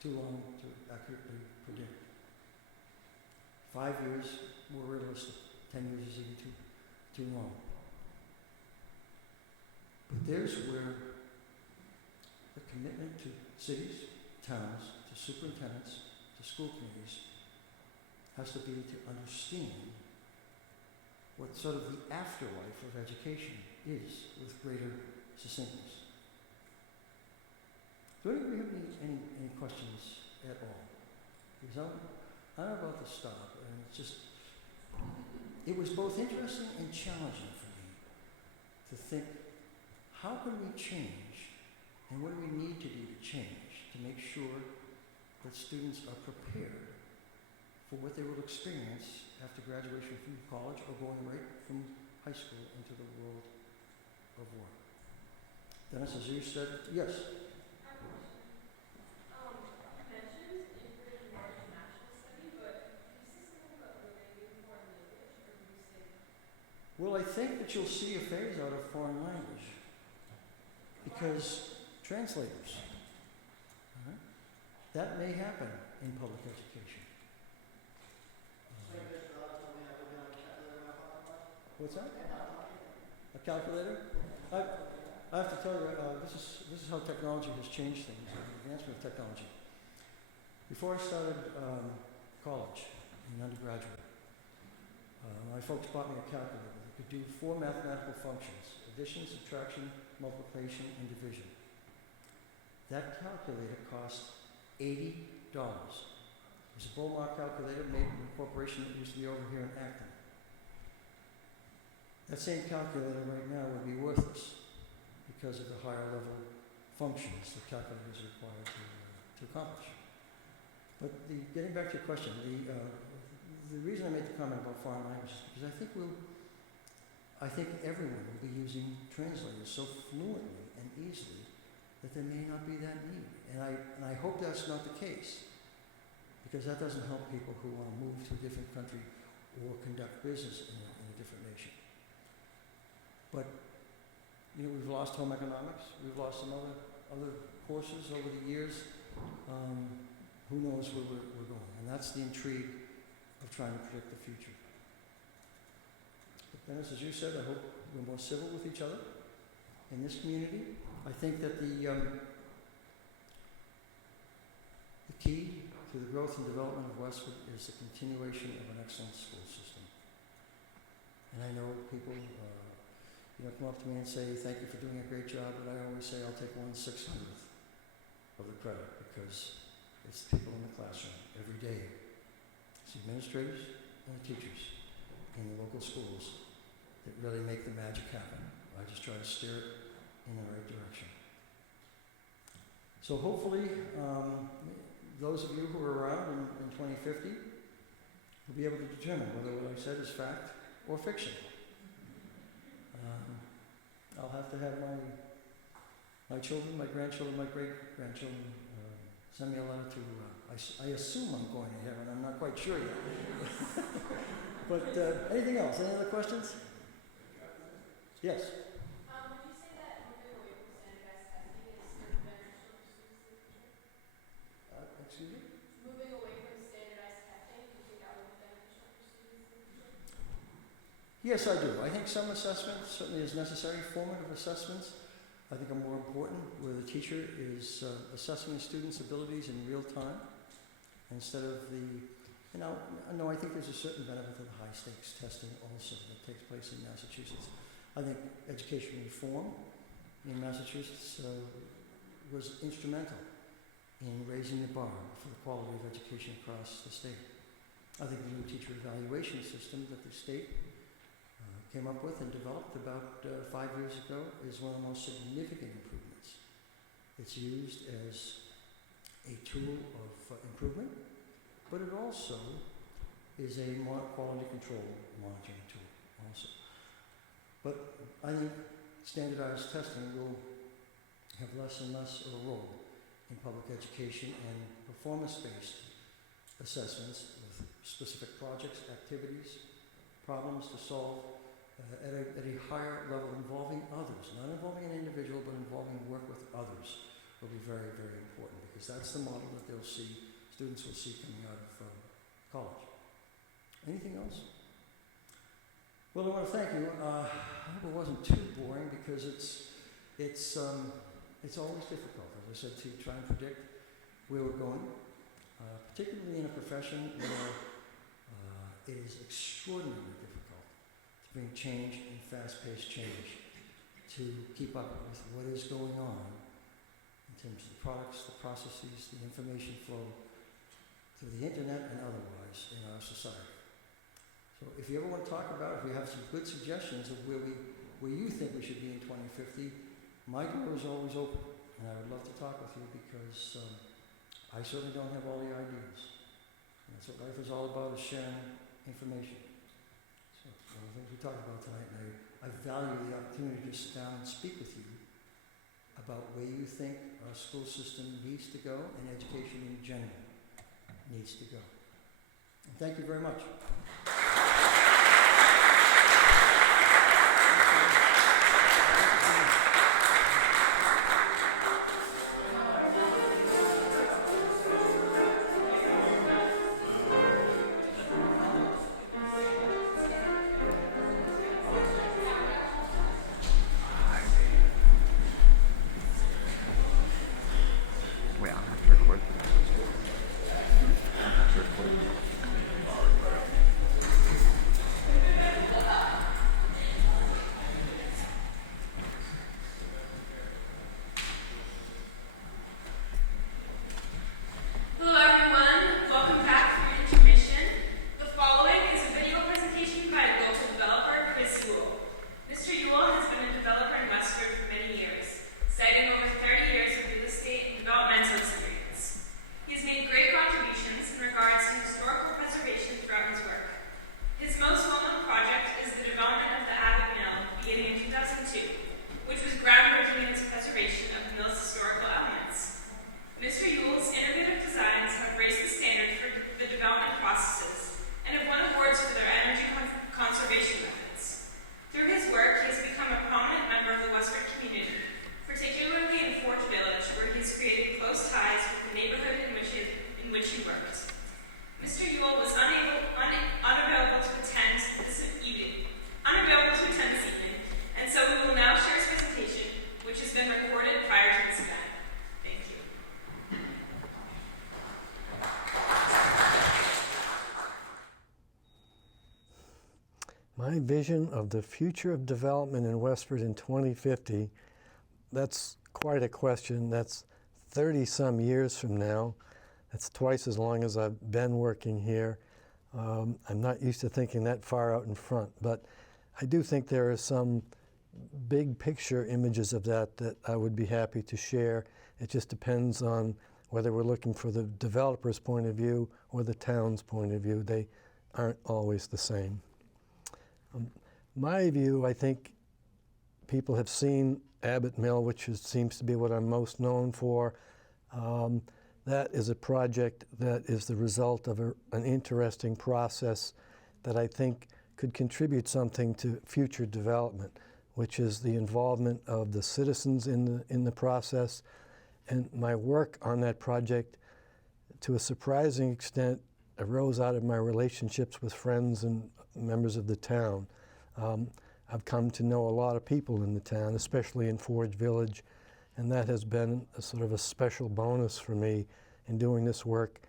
too long to accurately predict. 5 years, more realistic. 10 years is even too long. But there's where the commitment to cities, towns, to superintendents, to school committees has to be to understand what sort of the afterlife of education is with greater succinctness. Do anybody have any questions at all? Because I'm about to stop, and it was both interesting and challenging for me to think, how can we change, and what do we need to do to change to make sure that students are prepared for what they will experience after graduation from college or going right from high school into the world of work. Dennis, as you said, yes? I have a question. You mentioned integrated more international study, but can you say something about relating foreign language, or can you say? Well, I think that you'll see a phase out of foreign language because translators, that may happen in public education. What's that? A calculator? I have to tell you, this is how technology has changed things, the advancement of technology. Before I started college in undergraduate, my folks bought me a calculator that could do 4 mathematical functions: addition, subtraction, multiplication, and division. That calculator cost $80. It was a Bowmar calculator made in a corporation that used to be over here in Acton. That same calculator right now would be worthless because of the higher level functions the calculator is required to accomplish. But getting back to your question, the reason I made the comment about foreign languages is because I think everyone will be using translators so fluently and easily that there may not be that need. And I hope that's not the case, because that doesn't help people who want to move to a different country or conduct business in a different nation. But we've lost home economics. We've lost some other courses over the years. Who knows where we're going? And that's the intrigue of trying to predict the future. But Dennis, as you said, I hope we're more civil with each other in this community. I think that the key to the growth and development of Westford is the continuation of an excellent school system. And I know people come up to me and say, thank you for doing a great job, but I always say I'll take 1/600th of the credit because it's the people in the classroom every day. It's the administrators and the teachers in the local schools that really make the magic happen. I just try to steer it in the right direction. So hopefully, those of you who are around in 2050 will be able to determine whether what I said is fact or fiction. I'll have to have my children, my grandchildren, my great-grandchildren send me a letter to, I assume I'm going to heaven, I'm not quite sure yet. But anything else? Any other questions? Yes? Would you say that moving away from standardized testing is sort of beneficial for students in the future? Excuse me? Moving away from standardized testing, do you think that will be beneficial for students in the future? Yes, I do. I think some assessments certainly is necessary. Formative assessments, I think, are more important, where the teacher is assessing the student's abilities in real time instead of I think there's a certain benefit to the high-stakes testing also that takes place in Massachusetts. I think education reform in Massachusetts was instrumental in raising the bar for the quality of education across the state. I think the new teacher evaluation system that the state came up with and developed about 5 years ago is one of the most significant improvements. It's used as a tool of improvement, but it also is a quality control monitoring tool also. But I think standardized testing will have less and less of a role in public education, and performance-based assessments with specific projects, activities, problems to solve at a higher level involving others, not involving an individual, but involving work with others will be very, very important, because that's the model that students will see coming out of college. Anything else? Well, I want to thank you. I hope it wasn't too boring, because it's always difficult, as I said, to try and predict where we're going, particularly in a profession where it is extraordinarily difficult to bring change and fast-paced change, to keep up with what is going on in terms of the products, the processes, the information flow through the internet and otherwise in our society. So if you ever want to talk about it, if we have some good suggestions of where you think we should be in 2050, my door is always open, and I would love to talk with you, because I certainly don't have all the ideas. And that's what life is all about, is sharing information. So one of the things we talked about tonight, and I value the opportunity to sit down and speak with you about where you think our school system needs to go, and education in general needs to go. And thank you very much. Wait, I'll have to record. I'll have to record. vision of the future of development in Westford in 2050, that's quite a question. That's 30-some years from now. That's twice as long as I've been working here. I'm not used to thinking that far out in front, but I do think there are some big picture images of that I would be happy to share. It just depends on whether we're looking for the developer's point of view or the town's point of view. They aren't always the same. My view, I think people have seen Abbott Mill, which seems to be what I'm most known for. That is a project that is the result of an interesting process that I think could contribute something to future development, which is the involvement of the citizens in the process. And my work on that project, to a surprising extent, arose out of my relationships with friends and members of the town. I've come to know a lot of people in the town, especially in Forge Village, and that has been a sort of a special bonus for me in doing this work,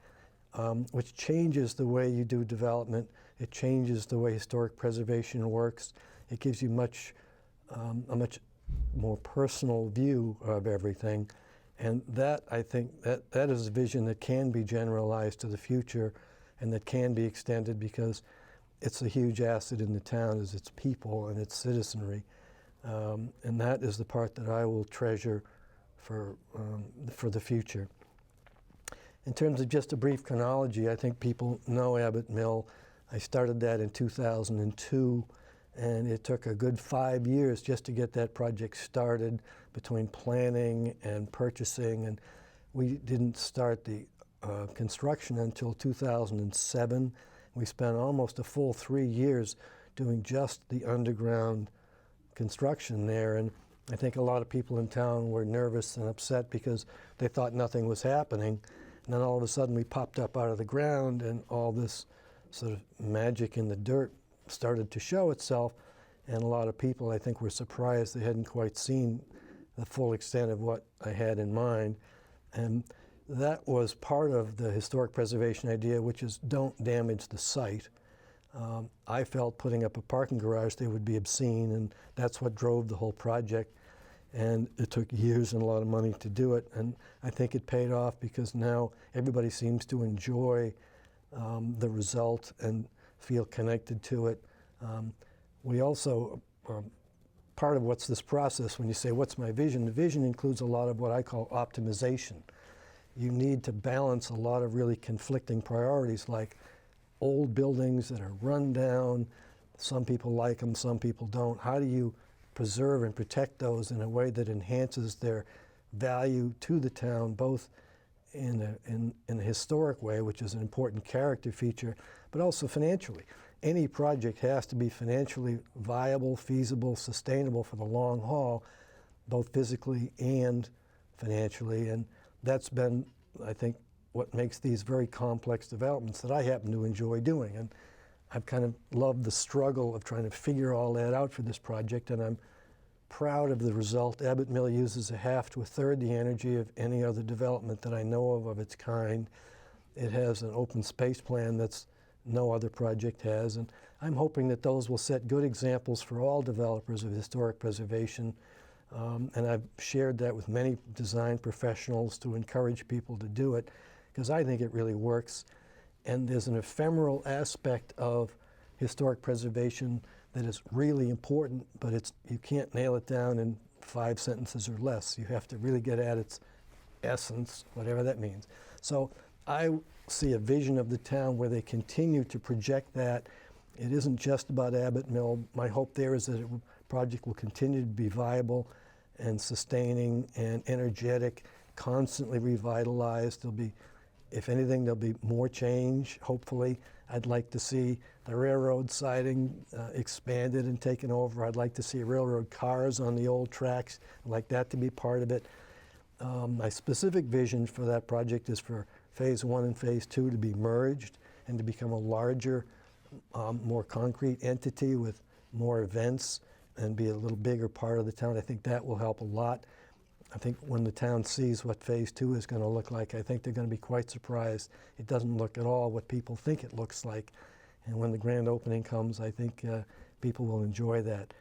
which changes the way you do development. It changes the way historic preservation works. It gives you a much more personal view of everything. And that, I think, that is a vision that can be generalized to the future and that can be extended, because it's a huge asset in the town is its people and its citizenry. And that is the part that I will treasure for the future. In terms of just a brief chronology, I think people know Abbott Mill. I started that in 2002, and it took a good 5 years just to get that project started, between planning and purchasing, and we didn't start the construction until 2007. We spent almost a full 3 years doing just the underground construction there, and I think a lot of people in town were nervous and upset because they thought nothing was happening, and then all of a sudden we popped up out of the ground and all this sort of magic in the dirt started to show itself, and a lot of people, I think, were surprised they hadn't quite seen the full extent of what I had in mind. And that was part of the historic preservation idea, which is don't damage the site. I felt putting up a parking garage there would be obscene, and that's what drove the whole project. And it took years and a lot of money to do it, and I think it paid off because now everybody seems to enjoy the result and feel connected to it. We also, part of what's this process, when you say, what's my vision? The vision includes a lot of what I call optimization. You need to balance a lot of really conflicting priorities, like old buildings that are run down. Some people like them, some people don't. How do you preserve and protect those in a way that enhances their value to the town, both in a historic way, which is an important character feature, but also financially? Any project has to be financially viable, feasible, sustainable for the long haul, both physically and financially. And that's been, I think, what makes these very complex developments that I happen to enjoy doing. And I've kind of loved the struggle of trying to figure all that out for this project, and I'm proud of the result. Abbott Mill uses a half to a third the energy of any other development that I know of its kind. It has an open space plan that's no other project has, and I'm hoping that those will set good examples for all developers of historic preservation, and I've shared that with many design professionals to encourage people to do it, because I think it really works. And there's an ephemeral aspect of historic preservation that is really important, but you can't nail it down in 5 sentences or less. You have to really get at its essence, whatever that means. So I see a vision of the town where they continue to project that. It isn't just about Abbott Mill. My hope there is that the project will continue to be viable and sustaining and energetic, constantly revitalized. There'll be, if anything, there'll be more change, hopefully. I'd like to see the railroad siding expanded and taken over. I'd like to see railroad cars on the old tracks. I'd like that to be part of it. My specific vision for that project is for Phase 1 and Phase 2 to be merged and to become a larger, more concrete entity with more events and be a little bigger part of the town. I think that will help a lot. I think when the town sees what Phase 2 is going to look like, I think they're going to be quite surprised. It doesn't look at all what people think it looks like. And when the grand opening comes, I think people will enjoy that.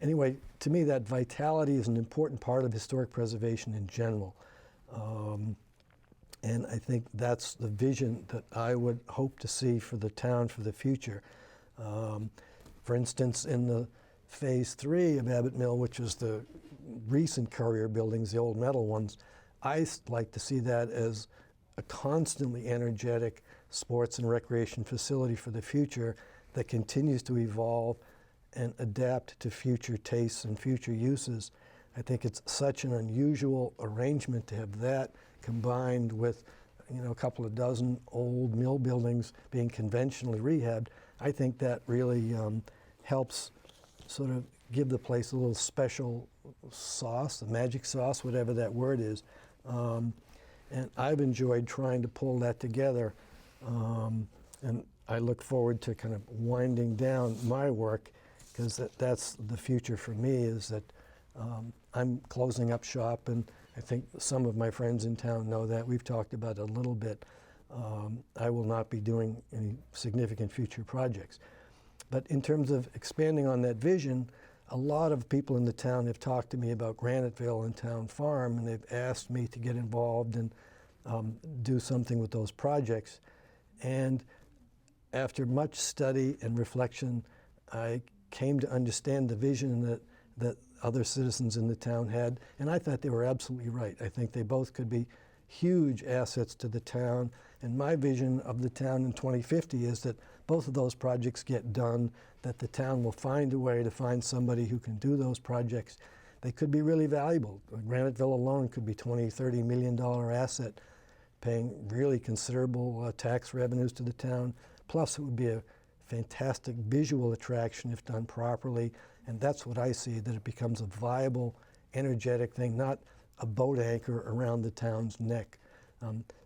Anyway, to me, that vitality is an important part of historic preservation in general. And I think that's the vision that I would hope to see for the town for the future. For instance, in the phase 3 of Abbott Mill, which is the recent Courier buildings, the old metal ones, I like to see that as a constantly energetic sports and recreation facility for the future that continues to evolve and adapt to future tastes and future uses. I think it's such an unusual arrangement to have that combined with, a couple of dozen old mill buildings being conventionally rehabbed. I think that really helps sort of give the place a little special sauce, the magic sauce, whatever that word is. And I've enjoyed trying to pull that together. And I look forward to kind of winding down my work, because that's the future for me, is that I'm closing up shop, and I think some of my friends in town know that. We've talked about it a little bit. I will not be doing any significant future projects. But in terms of expanding on that vision, a lot of people in the town have talked to me about Graniteville and Town Farm, and they've asked me to get involved and do something with those projects. And after much study and reflection, I came to understand the vision that other citizens in the town had, and I thought they were absolutely right. I think they both could be huge assets to the town, and my vision of the town in 2050 is that both of those projects get done, that the town will find a way to find somebody who can do those projects. They could be really valuable. Graniteville alone could be $20–30 million asset, paying really considerable tax revenues to the town. Plus, it would be a fantastic visual attraction if done properly, and that's what I see, that it becomes a viable, energetic thing, not a boat anchor around the town's neck.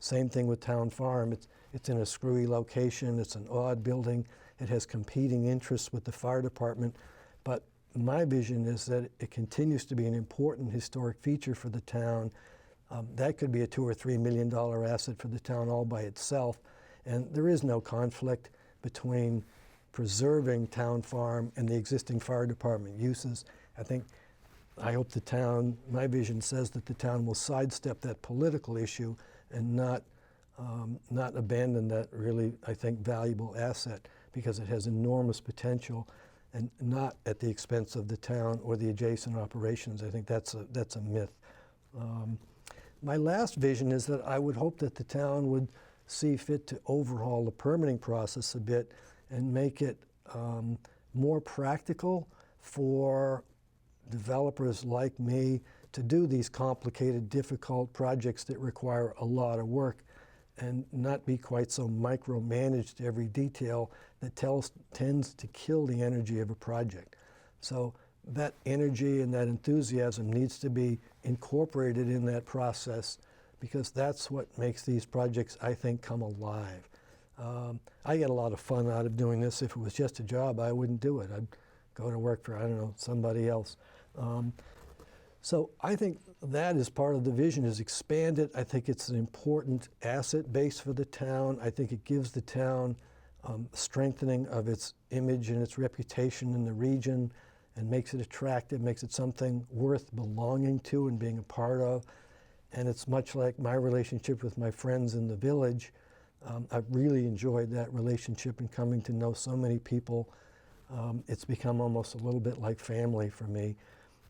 Same thing with Town Farm. It's in a screwy location, it's an odd building, it has competing interests with the fire department, but my vision is that it continues to be an important historic feature for the town. That could be a $2 or $3 million asset for the town all by itself, and there is no conflict between preserving Town Farm and the existing fire department uses. I hope the town, my vision says that the town will sidestep that political issue and not abandon that really, I think, valuable asset, because it has enormous potential and not at the expense of the town or the adjacent operations. I think that's a myth. My last vision is that I would hope that the town would see fit to overhaul the permitting process a bit and make it more practical for developers like me to do these complicated, difficult projects that require a lot of work, and not be quite so micromanaged every detail that tends to kill the energy of a project. So that energy and that enthusiasm needs to be incorporated in that process, because that's what makes these projects, I think, come alive. I get a lot of fun out of doing this. If it was just a job, I wouldn't do it. I'd go to work for, I don't know, somebody else. So I think that is part of the vision, is expand it. I think it's an important asset base for the town. I think it gives the town strengthening of its image and its reputation in the region, and makes it attractive, makes it something worth belonging to and being a part of. And it's much like my relationship with my friends in the village. I've really enjoyed that relationship and coming to know so many people. It's become almost a little bit like family for me.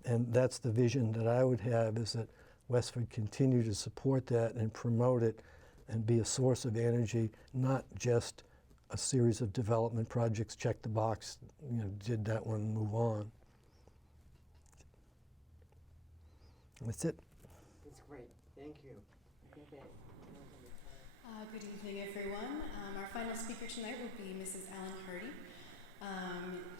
And that's the vision that I would have, is that Westford continue to support that and promote it and be a source of energy, not just a series of development projects, check the box, did that one, move on. That's it. That's great. Thank you. Good evening, everyone. Our final speaker tonight will be Mrs. Ellen Harde.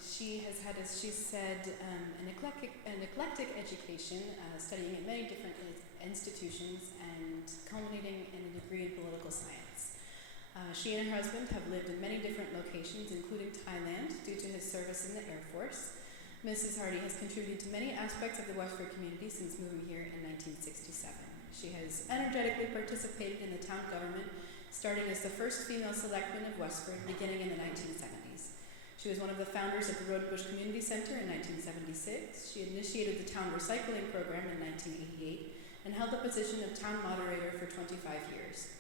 She has had, as she said, an eclectic education, studying at many different institutions and culminating in a degree in political science. She and her husband have lived in many different locations, including Thailand, due to his service in the Air Force. Mrs. Harde has contributed to many aspects of the Westford community since moving here in 1967. She has energetically participated in the town government, starting as the first female selectman of Westford beginning in the 1970s. She was one of the founders of the Rodenbush Community Center in 1976. She initiated the town recycling program in 1988 and held the position of town moderator for 25 years.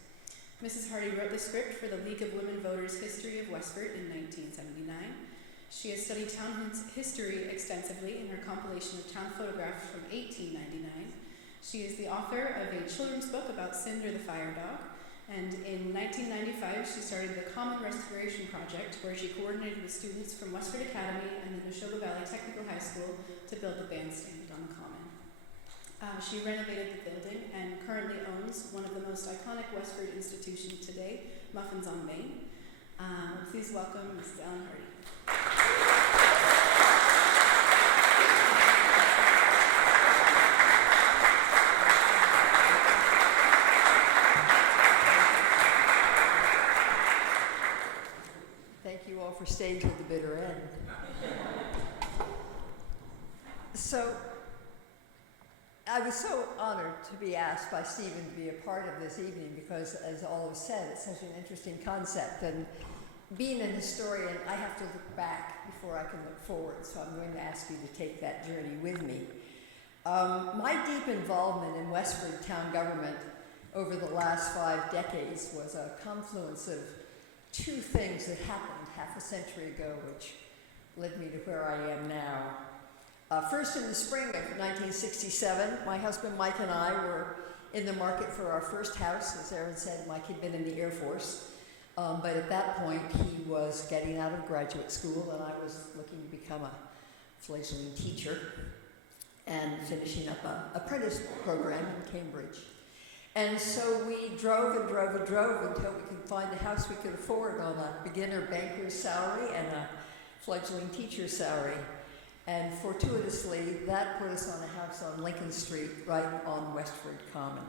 Mrs. Harde wrote the script for the League of Women Voters History of Westford in 1979. She has studied town history extensively in her compilation of town photographs from 1899. She is the author of a children's book about Cinder the Fire Dog, and in 1995 she started the Common Restoration Project, where she coordinated with students from Westford Academy and the Neshoba Valley Technical High School to build the bandstand on the Common. She renovated the building and currently owns one of the most iconic Westford institutions today, Muffins on Main. Please welcome Mrs. Ellen Harde. Thank you all for staying till the bitter end. So, I was so honored to be asked by Steven to be a part of this evening because, as all have said, it's such an interesting concept. And being an historian, I have to look back before I can look forward. So I'm going to ask you to take that journey with me. My deep involvement in Westford town government over the last 5 decades was a confluence of two things that happened half a century ago, which led me to where I am now. First, in the spring of 1967, my husband Mike and I were in the market for our first house. As Aaron said, Mike had been in the Air Force, but at that point he was getting out of graduate school, and I was looking to become a fledgling teacher and finishing up an apprentice program in Cambridge. And so we drove and drove and drove until we could find a house we could afford on a beginner banker's salary and a fledgling teacher's salary. And fortuitously, that put us on a house on Lincoln Street, right on Westford Common.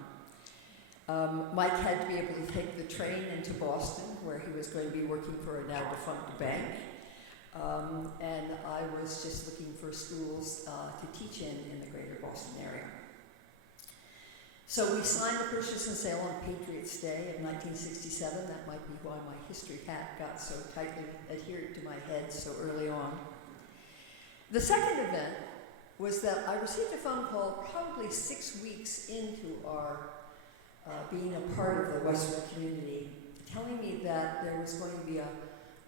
Mike had to be able to take the train into Boston, where he was going to be working for a now defunct bank. And I was just looking for schools to teach in the greater Boston area. So we signed the purchase and sale on Patriots' Day of 1967. That might be why my history hat got so tightly adhered to my head so early on. The second event was that I received a phone call probably 6 weeks into our being a part of the Westford community, telling me that there was going to be a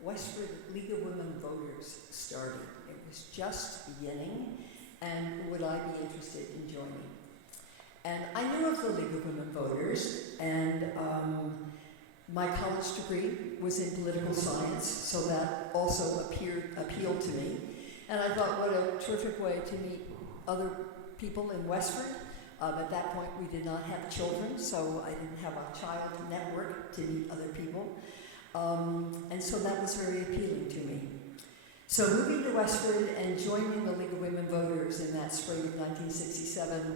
Westford League of Women Voters started. It was just beginning, and would I be interested in joining? And I knew of the League of Women Voters, and my college degree was in political science, so that also appealed to me. And I thought, what a terrific way to meet other people in Westford. At that point, we did not have children, so I didn't have a child network to meet other people. And so that was very appealing to me. So moving to Westford and joining the League of Women Voters in that spring of 1967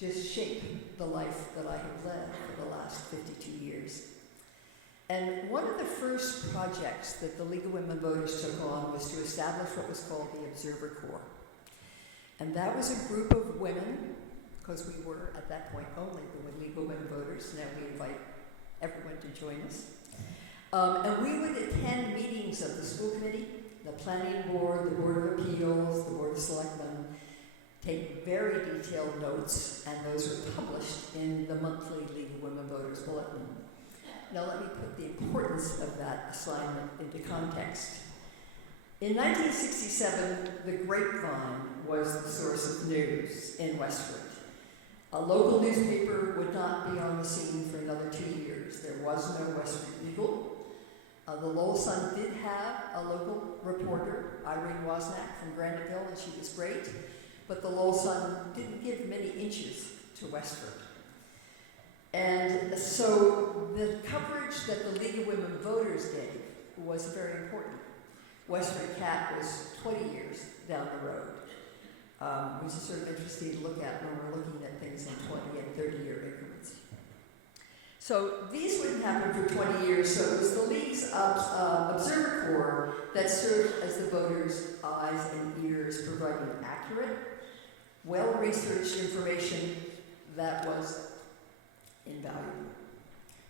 just shaped the life that I have led for the last 52 years. And one of the first projects that the League of Women Voters took on was to establish what was called the Observer Corps. And that was a group of women, because we were at that point only the League of Women Voters. Now we invite everyone to join us. And we would attend meetings of the school committee, the planning board, the board of appeals, the board of selectmen, take very detailed notes, and those were published in the monthly League of Women Voters Bulletin. Now let me put the importance of that assignment into context. In 1967, the grapevine was the source of news in Westford. A local newspaper would not be on the scene for another 2 years. There was no Westford Eagle. The Lowell Sun did have a local reporter, Irene Wozniak from Graniteville, and she was great, but the Lowell Sun didn't give many inches to Westford. And so the coverage that the League of Women Voters gave was very important. WestfordCAT was 20 years down the road, which is sort of interesting to look at when we're looking at things in 20 and 30-year increments. So these wouldn't happen for 20 years, so it was the League's Observer Corps that served as the voters' eyes and ears, providing accurate, well-researched information that was invaluable.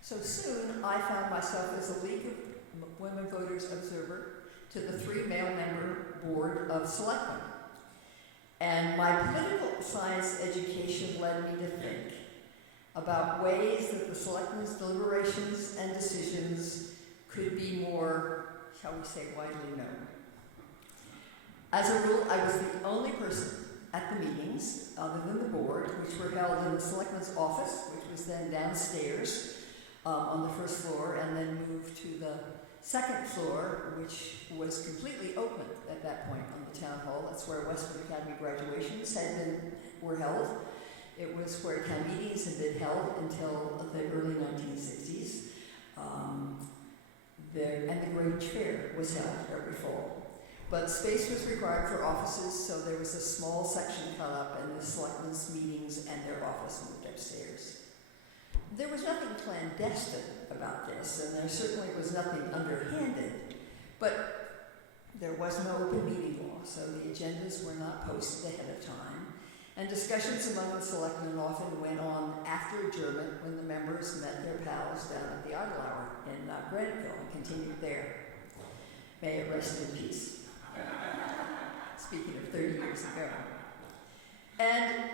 So soon I found myself as a League of Women Voters observer, to the 3 male-member Board of Selectmen. And my political science education led me to think about ways that the Selectmen's deliberations and decisions could be more, shall we say, widely known. As a rule, I was the only person at the meetings, other than the board, which were held in the Selectmen's office, which was then downstairs on the first floor, and then moved to the second floor, which was completely open at that point on the town hall. That's where Westford Academy graduations were held. It was where town meetings had been held until the early 1960s. And the Great Fair was held every fall. But space was required for offices, so there was a small section cut up, and the selectmen's meetings and their office moved upstairs. There was nothing clandestine about this, and there certainly was nothing underhanded, but there was no open meeting law, so the agendas were not posted ahead of time, and discussions among the selectmen often went on after adjournment when the members met their pals down at the Idle Hour in Graniteville and continued there. May it rest in peace. Speaking of 30 years ago. And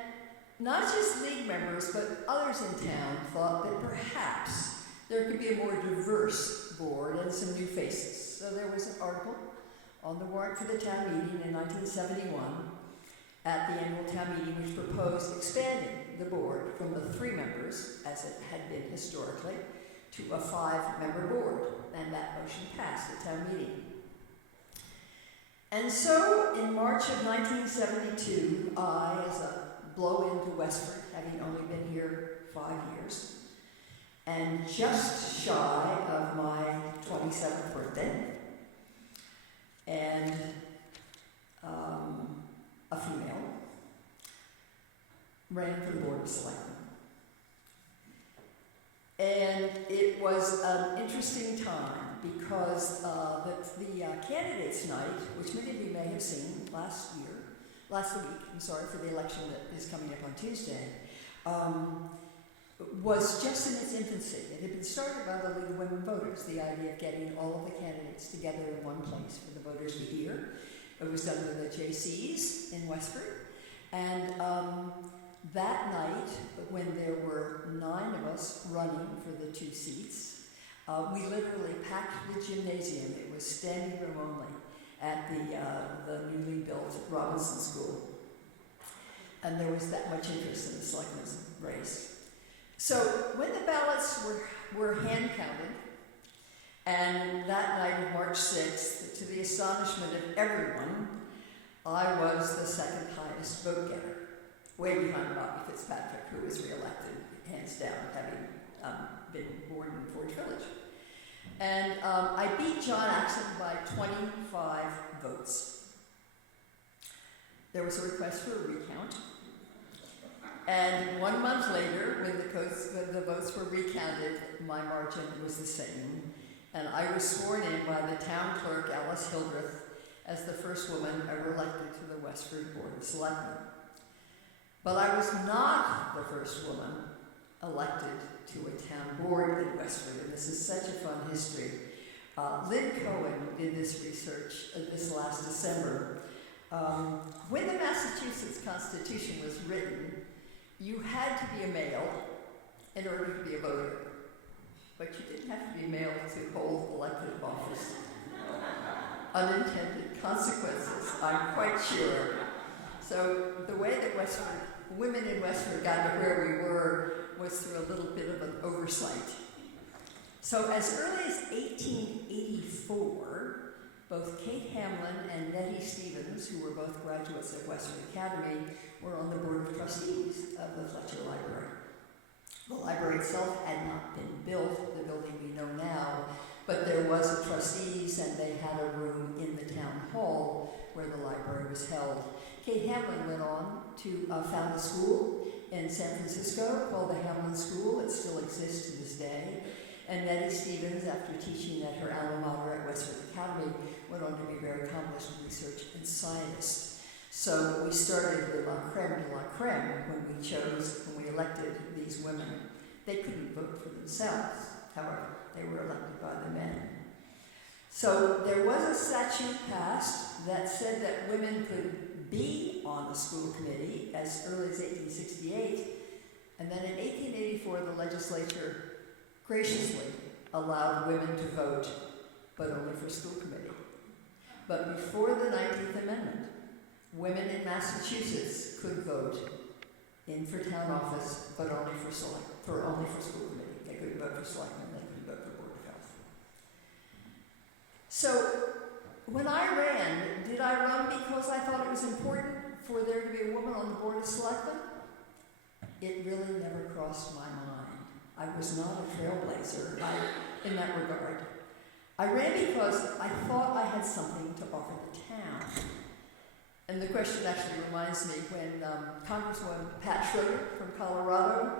not just league members, but others in town thought that perhaps there could be a more diverse board and some new faces. So there was an article on the warrant for the town meeting in 1971 at the annual town meeting which proposed expanding the board from the 3 members, as it had been historically, to a 5-member board. And that motion passed at town meeting. And so, in March of 1972, I, as a blow into Westford, having only been here 5 years, and just shy of my 27th birthday, and a female, ran for the Board of Selectmen. And it was an interesting time because the candidates' night, which many of you may have seen last week, for the election that is coming up on Tuesday, was just in its infancy. It had been started by the League of Women Voters, the idea of getting all of the candidates together in one place for the voters to hear. It was done with the JCs in Westford. And that night, when there were 9 of us running for the 2 seats, we literally packed the gymnasium. It was standing room only at the newly built Robinson School. And there was that much interest in the selectmen's race. So when the ballots were hand counted, and that night of March 6th, to the astonishment of everyone, I was the 2nd highest vote getter, way behind Bobby Fitzpatrick, who was reelected, hands down, having been born in Forge Village. And I beat John Axon by 25 votes. There was a request for a recount. And 1 month later, when the votes were recounted, my margin was the same. And I was sworn in by the town clerk, Alice Hildreth, as the first woman ever elected to the Westford Board of Selectmen. But I was not the first woman elected to a town board in Westford, and this is such a fun history. Lynn Cohen did this research this last December. When the Massachusetts Constitution was written, you had to be a male in order to be a voter, but you didn't have to be a male to hold elected office. Unintended consequences, I'm quite sure. So the way that women in Westford got to where we were was through a little bit of an oversight. So as early as 1884, both Kate Hamlin and Nettie Stevens, who were both graduates of Westford Academy, were on the Board of Trustees of the Fletcher Library. The library itself had not been built, the building we know now, but there was a trustees and they had a room in the town hall where the library was held. Kate Hamlin went on to found a school in San Francisco called the Hamlin School. It still exists to this day. And Nettie Stevens, after teaching at her alma mater at Westford Academy, went on to be very accomplished research and scientist. So we started with la creme de la creme when we elected these women. They couldn't vote for themselves, however, they were elected by the men. So there was a statute passed that said that women could be on the school committee as early as 1868, and then in 1884 the legislature graciously allowed women to vote, but only for school committee. But before the 19th Amendment, women in Massachusetts could vote in for town office, but only for school committee. They couldn't vote for selectmen, they couldn't vote for Board of Health. So when I ran, did I run because I thought it was important for there to be a woman on the Board of Selectmen? It really never crossed my mind. I was not a trailblazer in that regard. I ran because I thought I had something to offer the town. And the question actually reminds me when Congresswoman Pat Schroeder from Colorado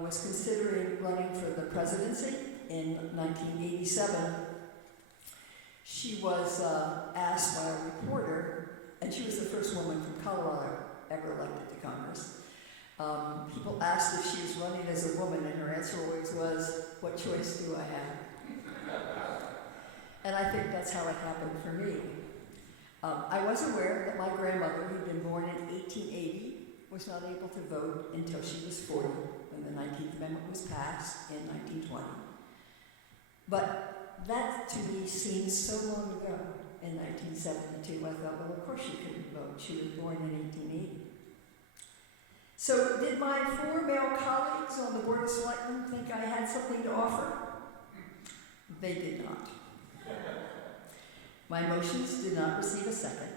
was considering running for the presidency in 1987. She was asked by a reporter, and she was the first woman from Colorado ever elected to Congress. People asked if she was running as a woman, and her answer always was, "What choice do I have?" And I think that's how it happened for me. I was aware that my grandmother, who'd been born in 1880, was not able to vote until she was 40, when the 19th Amendment was passed in 1920. But that, to me, seems so long ago. In 1972, I thought, well, of course she couldn't vote. She was born in 1880. So did my 4 male colleagues on the Board of Selectmen think I had something to offer? They did not. My motions did not receive a second.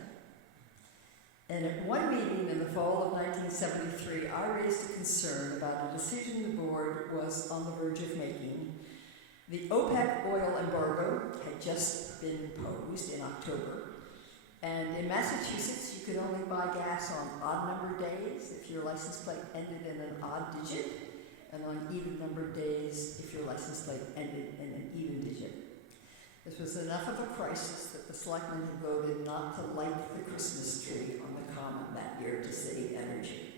And at one meeting in the fall of 1973, I raised a concern about a decision the board was on the verge of making. The OPEC oil embargo had just been imposed in October. And in Massachusetts, you could only buy gas on odd number days if your license plate ended in an odd digit, and on even number days if your license plate ended in an even digit. This was enough of a crisis that the selectmen had voted not to light the Christmas tree on the common that year to save energy.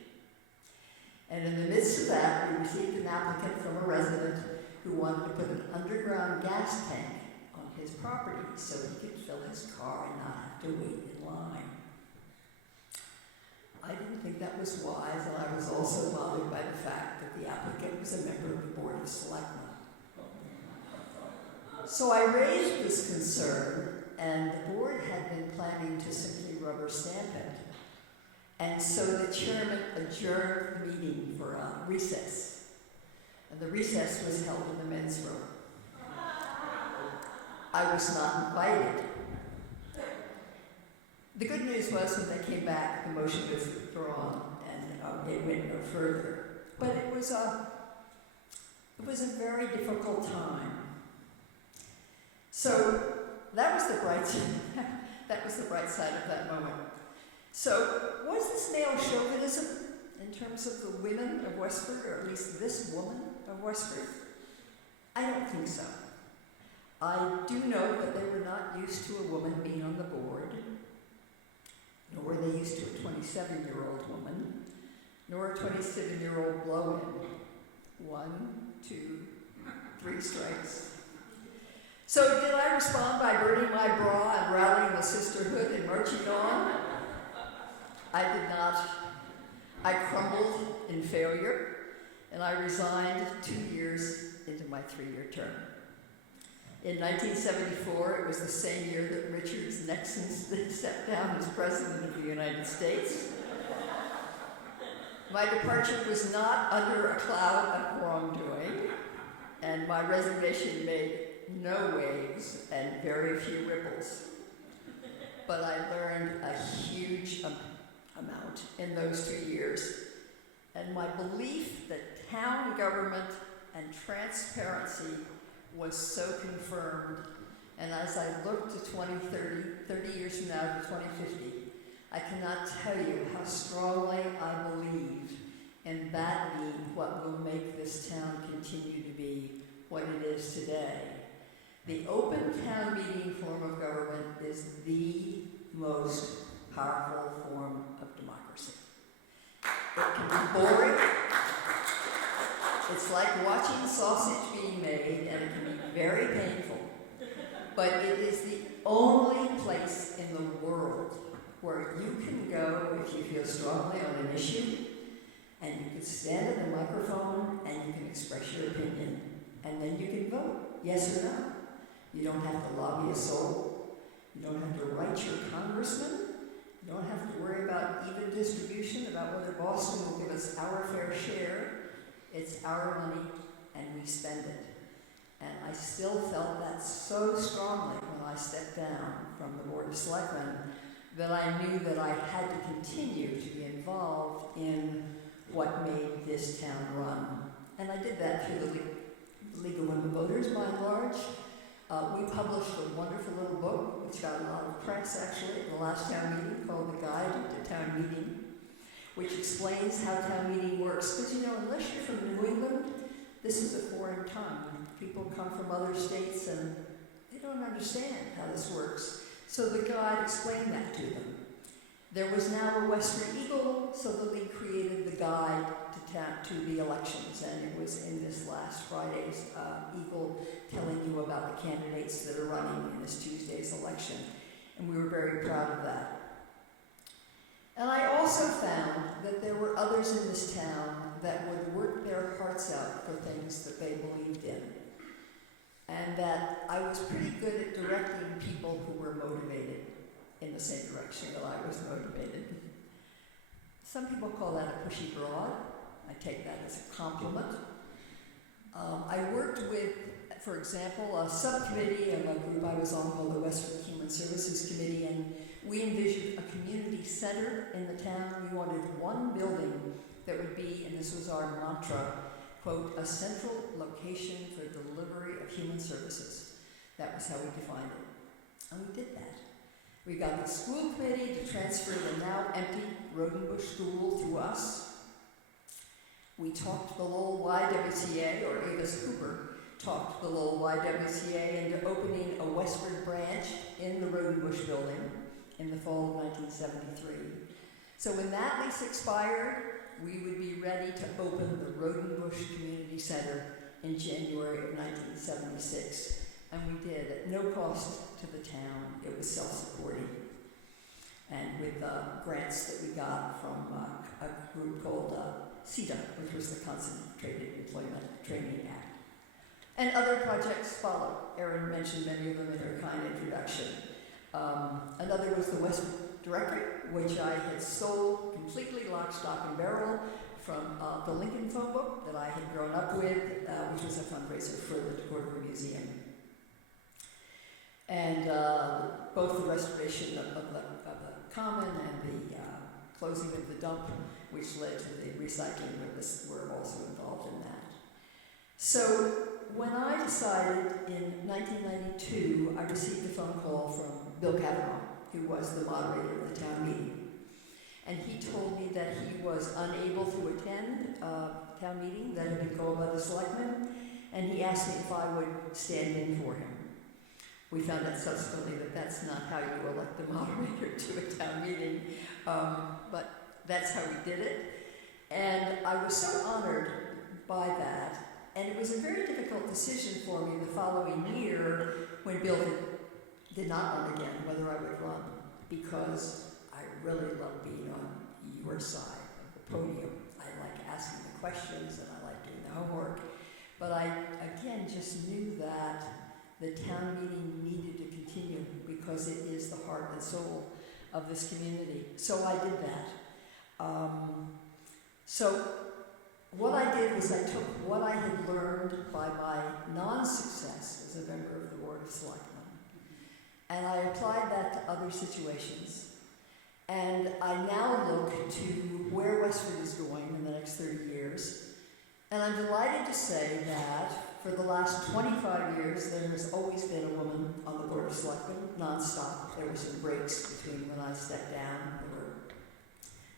And in the midst of that, we received an applicant from a resident who wanted to put an underground gas tank on his property so he could fill his car and not have to wait in line. I didn't think that was wise, and I was also bothered by the fact that the applicant was a member of the Board of Selectmen. So I raised this concern, and the board had been planning to simply rubber stamp it. And so the chairman adjourned the meeting for a recess. And the recess was held in the men's room. I was not invited. The good news was when they came back, the motion was withdrawn, and it went no further. But it was a very difficult time. So that was the bright side. That was the bright side of that moment. So was this male chauvinism in terms of the women of Westford, or at least this woman of Westford? I don't think so. I do know that they were not used to a woman being on the board, nor were they used to a 27-year-old woman, nor a 27-year-old blow-in. 1, 2, 3 strikes. So did I respond by burning my bra and rallying the sisterhood and marching on? I did not. I crumbled in failure, and I resigned 2 years into my 3-year term. In 1974, it was the same year that Richard Nixon stepped down as President of the United States. My departure was not under a cloud of wrongdoing, and my resignation made no waves and very few ripples. But I learned a huge amount in those 2 years. And my belief that town government and transparency was so confirmed. And as I look to 30 years from now to 2050, I cannot tell you how strongly I believe in that being what will make this town continue to be what it is today. The open town meeting form of government is the most powerful form of democracy. It can be boring. It's like watching sausage being made, and it can be very painful. but it is the only place in the world where you can go if you feel strongly on an issue, and you can stand at the microphone and you can express your opinion, and then you can vote, yes or no. You don't have to lobby a soul. You don't have to write your congressman. You don't have to worry about even distribution, about whether Boston will give us our fair share. It's our money, and we spend it. And I still felt that so strongly when I stepped down from the Board of Selectmen that I knew that I had to continue to be involved in what made this town run. And I did that through the League of Women Voters, by and large. We published a wonderful little book, which got a lot of press actually at the last town meeting, called The Guide to Town Meeting, which explains how town meeting works. Because you know, unless you're from New England, this is a foreign tongue. People come from other states and they don't understand how this works. So the guide explained that to them. There was now a Westford Eagle, so the League created the guide to the elections, and it was in this last Friday's Eagle telling you about the candidates that are running in this Tuesday's election, and we were very proud of that. And I also found that there were others in this town that would work their hearts out for things that they believed in, and that I was pretty good at directing people who were motivated in the same direction that I was motivated. Some people call that a pushy broad. I take that as a compliment. I worked with, for example, a subcommittee of a group I was on called the Westford Human Services Committee, and we envisioned a community center in the town. We wanted one building that would be, and this was our mantra, quote, a central location for delivery of human services. That was how we defined it. And we did that. We got the school committee to transfer the now empty Rodenbush School to us. We talked the Lowell YWCA, or Avis Cooper, talked the Lowell YWCA into opening a Westford branch in the Rodenbush building in the fall of 1973. So when that lease expired, we would be ready to open the Rodenbush Community Center in January of 1976. And we did, at no cost to the town. It was self-supporting. And with grants that we got from a group called CETA, which was the Concentrated Employment Training Act. And other projects followed. Erin mentioned many of them in her kind introduction. Another was the Westford Directory, which I had sold completely lock, stock, and barrel from the Lincoln phone book that I had grown up with, which was a fundraiser for the Decorah Museum. And both the restoration of the common and the closing of the dump, which led to the recycling, were also involved in that. So when I decided in 1992, I received a phone call from Bill Kavanaugh, who was the moderator of the town meeting. And he told me that he was unable to attend town meeting that had been called by the selectmen, and he asked me if I would stand in for him. We found out subsequently that that's not how you elect the moderator to a town meeting, but that's how we did it. And I was so honored by that, and it was a very difficult decision for me the following year when Bill did not run again, whether I would run, because I really love being on your side of the podium. I like asking the questions and I like doing the homework, but I, again, just knew that the town meeting needed to continue because it is the heart and soul of this community. So I did that. So what I did was I took what I had learned by my non-success as a member of the Board of Selectmen, and I applied that to other situations. And I now look to where Westford is going in the next 30 years. And I'm delighted to say that for the last 25 years, there has always been a woman on the Board of Selectmen, nonstop. There were some breaks between when I stepped down. There were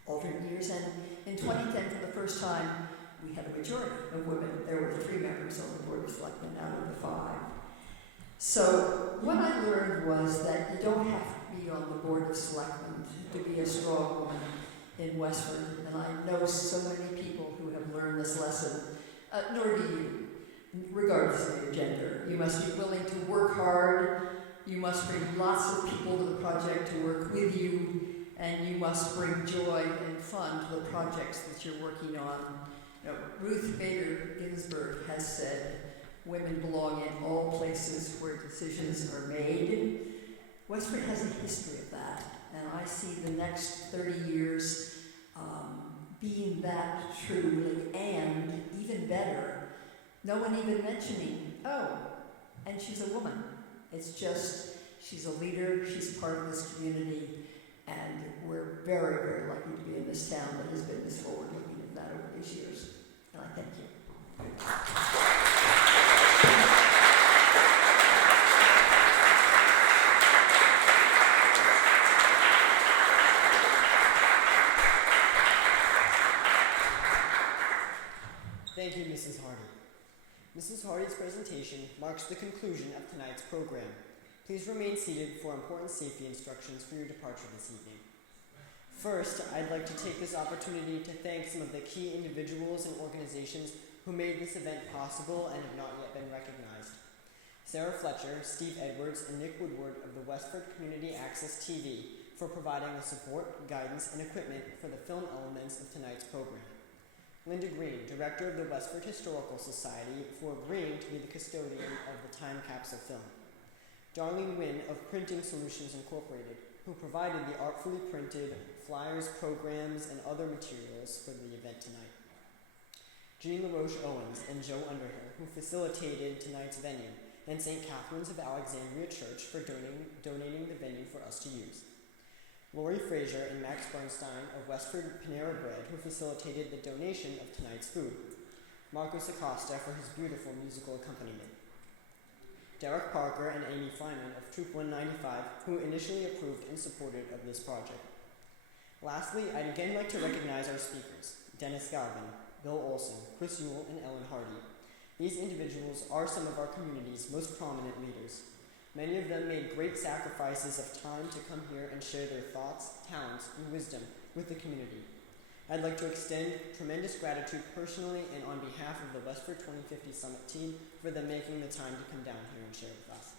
alternate years. And in 2010, for the first time, we had a majority of women. There were 3 members on the Board of Selectmen out of the 5. So what I learned was that you don't have to be on the Board of Selectmen to be a strong woman in Westford. And I know so many people who have learned this lesson, nor do you, regardless of your gender. You must be willing to work hard, you must bring lots of people to the project to work with you, and you must bring joy and fun to the projects that you're working on. You know, Ruth Bader Ginsburg has said, women belong in all places where decisions are made. Westford has a history of that, and I see the next 30 years being that true, really, and even better, no one even mentioning, oh, and she's a woman. It's just, she's a leader, she's part of this community, and we're very, very lucky to be in this town that has been this forward-looking in that over these years. And I thank you. Thank you, Mrs. Harde. Mrs. Harde's presentation marks the conclusion of tonight's program. Please remain seated for important safety instructions for your departure this evening. First, I'd like to take this opportunity to thank some of the key individuals and organizations who made this event possible and have not yet been recognized. Sarah Fletcher, Steve Edwards, and Nick Woodward of the Westford Community Access TV for providing the support, guidance, and equipment for the film elements of tonight's program. Linda Green, Director of the Westford Historical Society, for agreeing to be the custodian of the time capsule film. Darlene Wynn of Printing Solutions Incorporated, who provided the artfully printed flyers, programs, and other materials for the event tonight. Jean LaRoche Owens and Joe Underhill, who facilitated tonight's venue, and St. Catherine's of Alexandria Church for donating the venue for us to use. Lori Fraser and Max Bernstein of Westford Panera Bread, who facilitated the donation of tonight's food. Marcos Acosta for his beautiful musical accompaniment. Derek Parker and Amy Flyman of Troop 195, who initially approved and supported of this project. Lastly, I'd again like to recognize our speakers, Dennis Galvin, Bill Olsen, Chris Yule, and Ellen Harde. These individuals are some of our community's most prominent leaders. Many of them made great sacrifices of time to come here and share their thoughts, talents, and wisdom with the community. I'd like to extend tremendous gratitude personally and on behalf of the Westford 2050 Summit team for them making the time to come down here and share with us.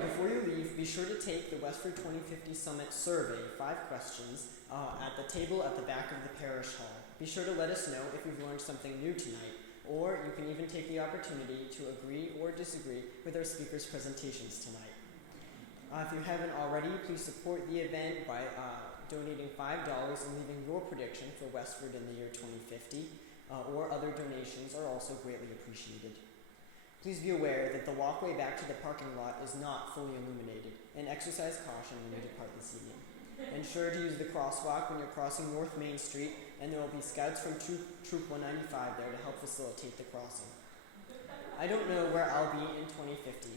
Before you leave, be sure to take the Westford 2050 Summit survey, 5 questions, at the table at the back of the parish hall. Be sure to let us know if you've learned something new tonight, or you can even take the opportunity to agree or disagree with our speakers' presentations tonight. If you haven't already, please support the event by donating $5 and leaving your prediction for Westford in the year 2050, or other donations are also greatly appreciated. Please be aware that the walkway back to the parking lot is not fully illuminated, and exercise caution when you depart this evening. Ensure to use the crosswalk when you're crossing North Main Street, and there will be scouts from Troop 195 there to help facilitate the crossing. I don't know where I'll be in 2050,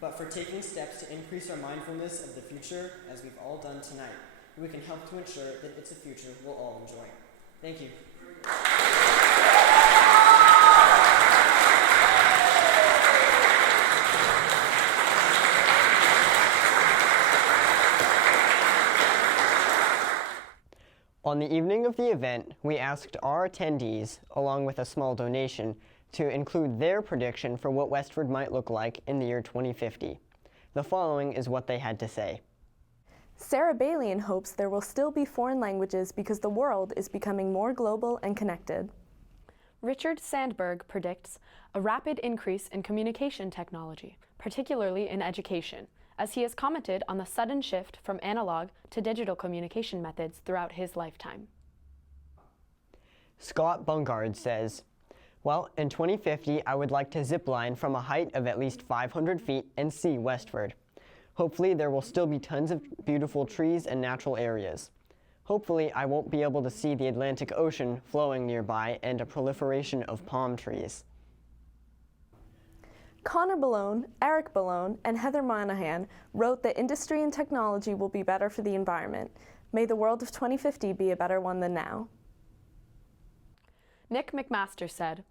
but for taking steps to increase our mindfulness of the future, as we've all done tonight, we can help to ensure that it's a future we'll all enjoy. Thank you. On the evening of the event, we asked our attendees, along with a small donation, to include their prediction for what Westford might look like in the year 2050. The following is what they had to say. Sarah Balian hopes there will still be foreign languages because the world is becoming more global and connected. Richard Sandberg predicts a rapid increase in communication technology, particularly in education, as he has commented on the sudden shift from analog to digital communication methods throughout his lifetime. Scott Bungard says, well, in 2050, I would like to zip line from a height of at least 500 feet and see Westford. Hopefully, there will still be tons of beautiful trees and natural areas. Hopefully, I won't be able to see the Atlantic Ocean flowing nearby and a proliferation of palm trees. Connor Ballone, Eric Ballone, and Heather Monahan wrote that industry and technology will be better for the environment. May the world of 2050 be a better one than now. Nick MacMaster said,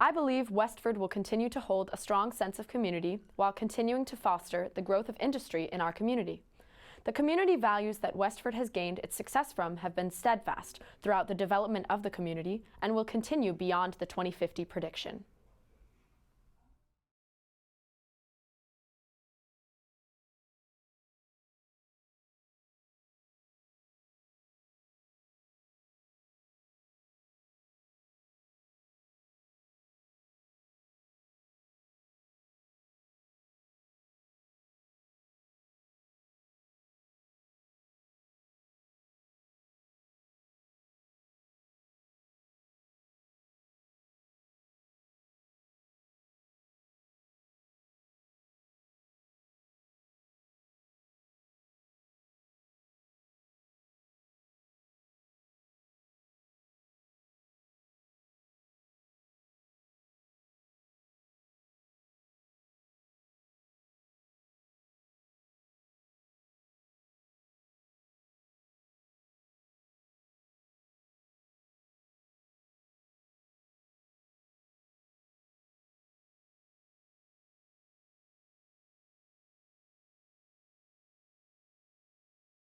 I believe Westford will continue to hold a strong sense of community while continuing to foster the growth of industry in our community. The community values that Westford has gained its success from have been steadfast throughout the development of the community and will continue beyond the 2050 prediction.